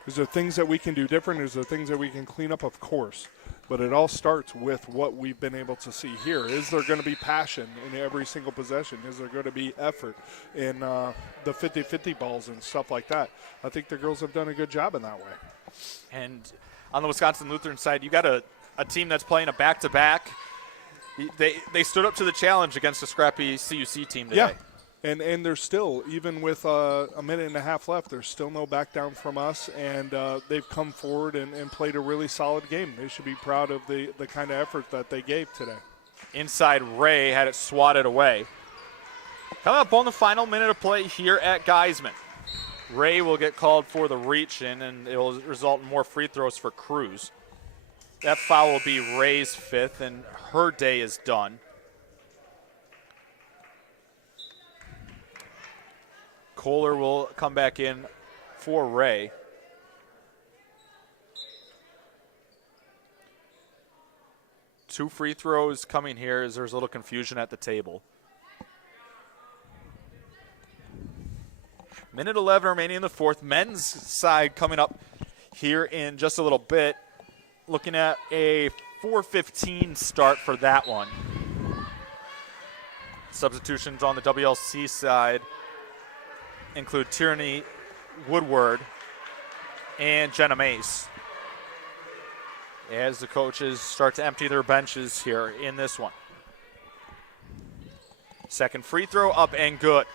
Is there things that we can do different? Is there things that we can clean up? Of course. But it all starts with what we've been able to see here. Is there going to be passion in every single possession? Is there going to be effort in the 50-50 balls and stuff like that? I think the girls have done a good job in that way. And on the Wisconsin Lutheran side, you got a team that's playing a back-to-back. They stood up to the challenge against a scrappy CUC team today. Yeah, And there's still, even with a minute and a half left, there's still no back down from us, and they've come forward and played a really solid game. They should be proud of the kind of effort that they gave today. Inside, Ray had it swatted away. Coming up on the final minute of play here at Geiseman. Ray will get called for the reach in, and it will result in more free throws for Cruz. That foul will be Ray's 5th, and her day is done. Kohler will come back in for Ray. Two free throws coming here as there's a little confusion at the table. Minute 11 remaining in the fourth. Men's side coming up here in just a little bit. Looking at a 4:15 start for that one. Substitutions on the WLC side include Tierney Woodward and Jenna Mace, as the coaches start to empty their benches here in this one. Second free throw up and good.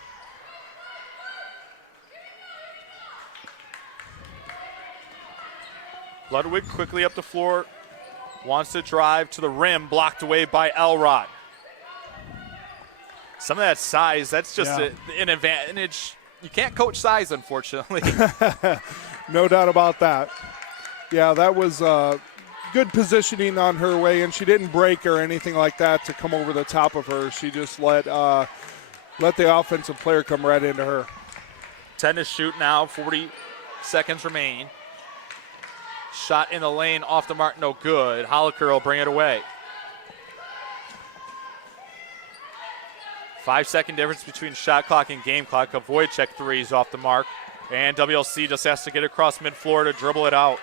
Ludwig quickly up the floor, wants to drive to the rim, blocked away by Elrod. Some of that size, that's just an advantage. You can't coach size, unfortunately. No doubt about that. Yeah, that was good positioning on her way, and she didn't break or anything like that to come over the top of her. She just let the offensive player come right into her. 10 to shoot now, 40 seconds remaining. Shot in the lane, off the mark, no good. Holliker will bring it away. 5-second difference between shot clock and game clock. A Wojciech three is off the mark. And WLC just has to get across midfloor to dribble it out.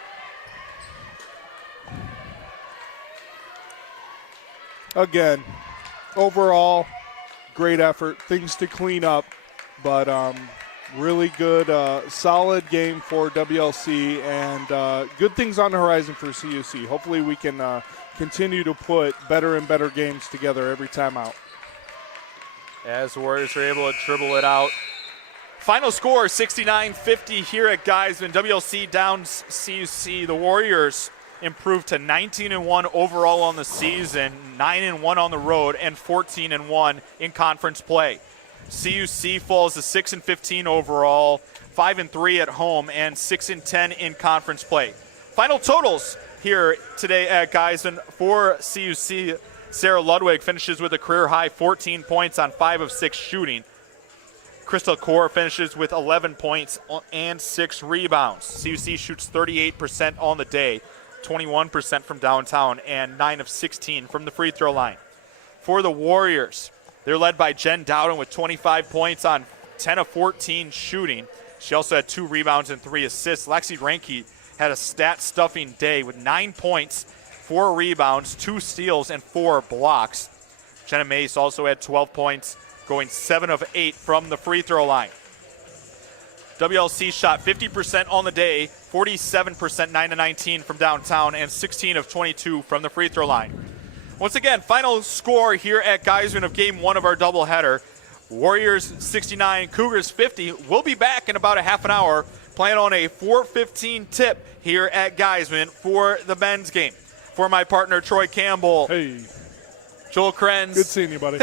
Again, overall, great effort. Things to clean up, but really good, solid game for WLC, and good things on the horizon for CUC. Hopefully we can continue to put better and better games together every time out. As the Warriors are able to dribble it out. Final score, 69-50 here at Geiseman. WLC down CUC. The Warriors improved to 19-1 overall on the season, 9-1 on the road, and 14-1 in conference play. CUC falls to 6-15 overall, 5-3 at home, and 6-10 in conference play. Final totals here today at Geiseman for CUC. Sarah Ludwig finishes with a career-high 14 points on 5 of 6 shooting. Crystal Kaur finishes with 11 points and 6 rebounds. CUC shoots 38% on the day, 21% from downtown, and 9 of 16 from the free throw line. For the Warriors, they're led by Jen Dowden with 25 points on 10 of 14 shooting. She also had 2 rebounds and 3 assists. Lexi Ranke had a stat-stuffing day with 9 points, 4 rebounds, 2 steals, and 4 blocks. Jenna Mace also had 12 points, going 7 of 8 from the free throw line. WLC shot 50% on the day, 47%, 9 of 19 from downtown, and 16 of 22 from the free throw line. Once again, final score here at Geiseman of Game 1 of our doubleheader. Warriors 69, Cougars 50. We'll be back in about a half an hour playing on a 4:15 tip here at Geiseman for the men's game. For my partner, Troy Campbell. Hey. Joel Krenz. Good seeing you, buddy.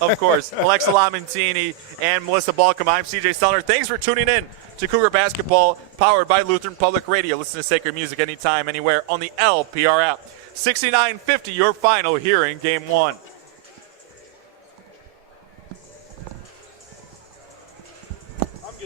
Of course. Alexa Lamontini and Melissa Balcom. I'm CJ Sellner. Thanks for tuning in to Cougar Basketball, powered by Lutheran Public Radio. Listen to sacred music anytime, anywhere on the LPR app. 69-50, your final here in Game 1.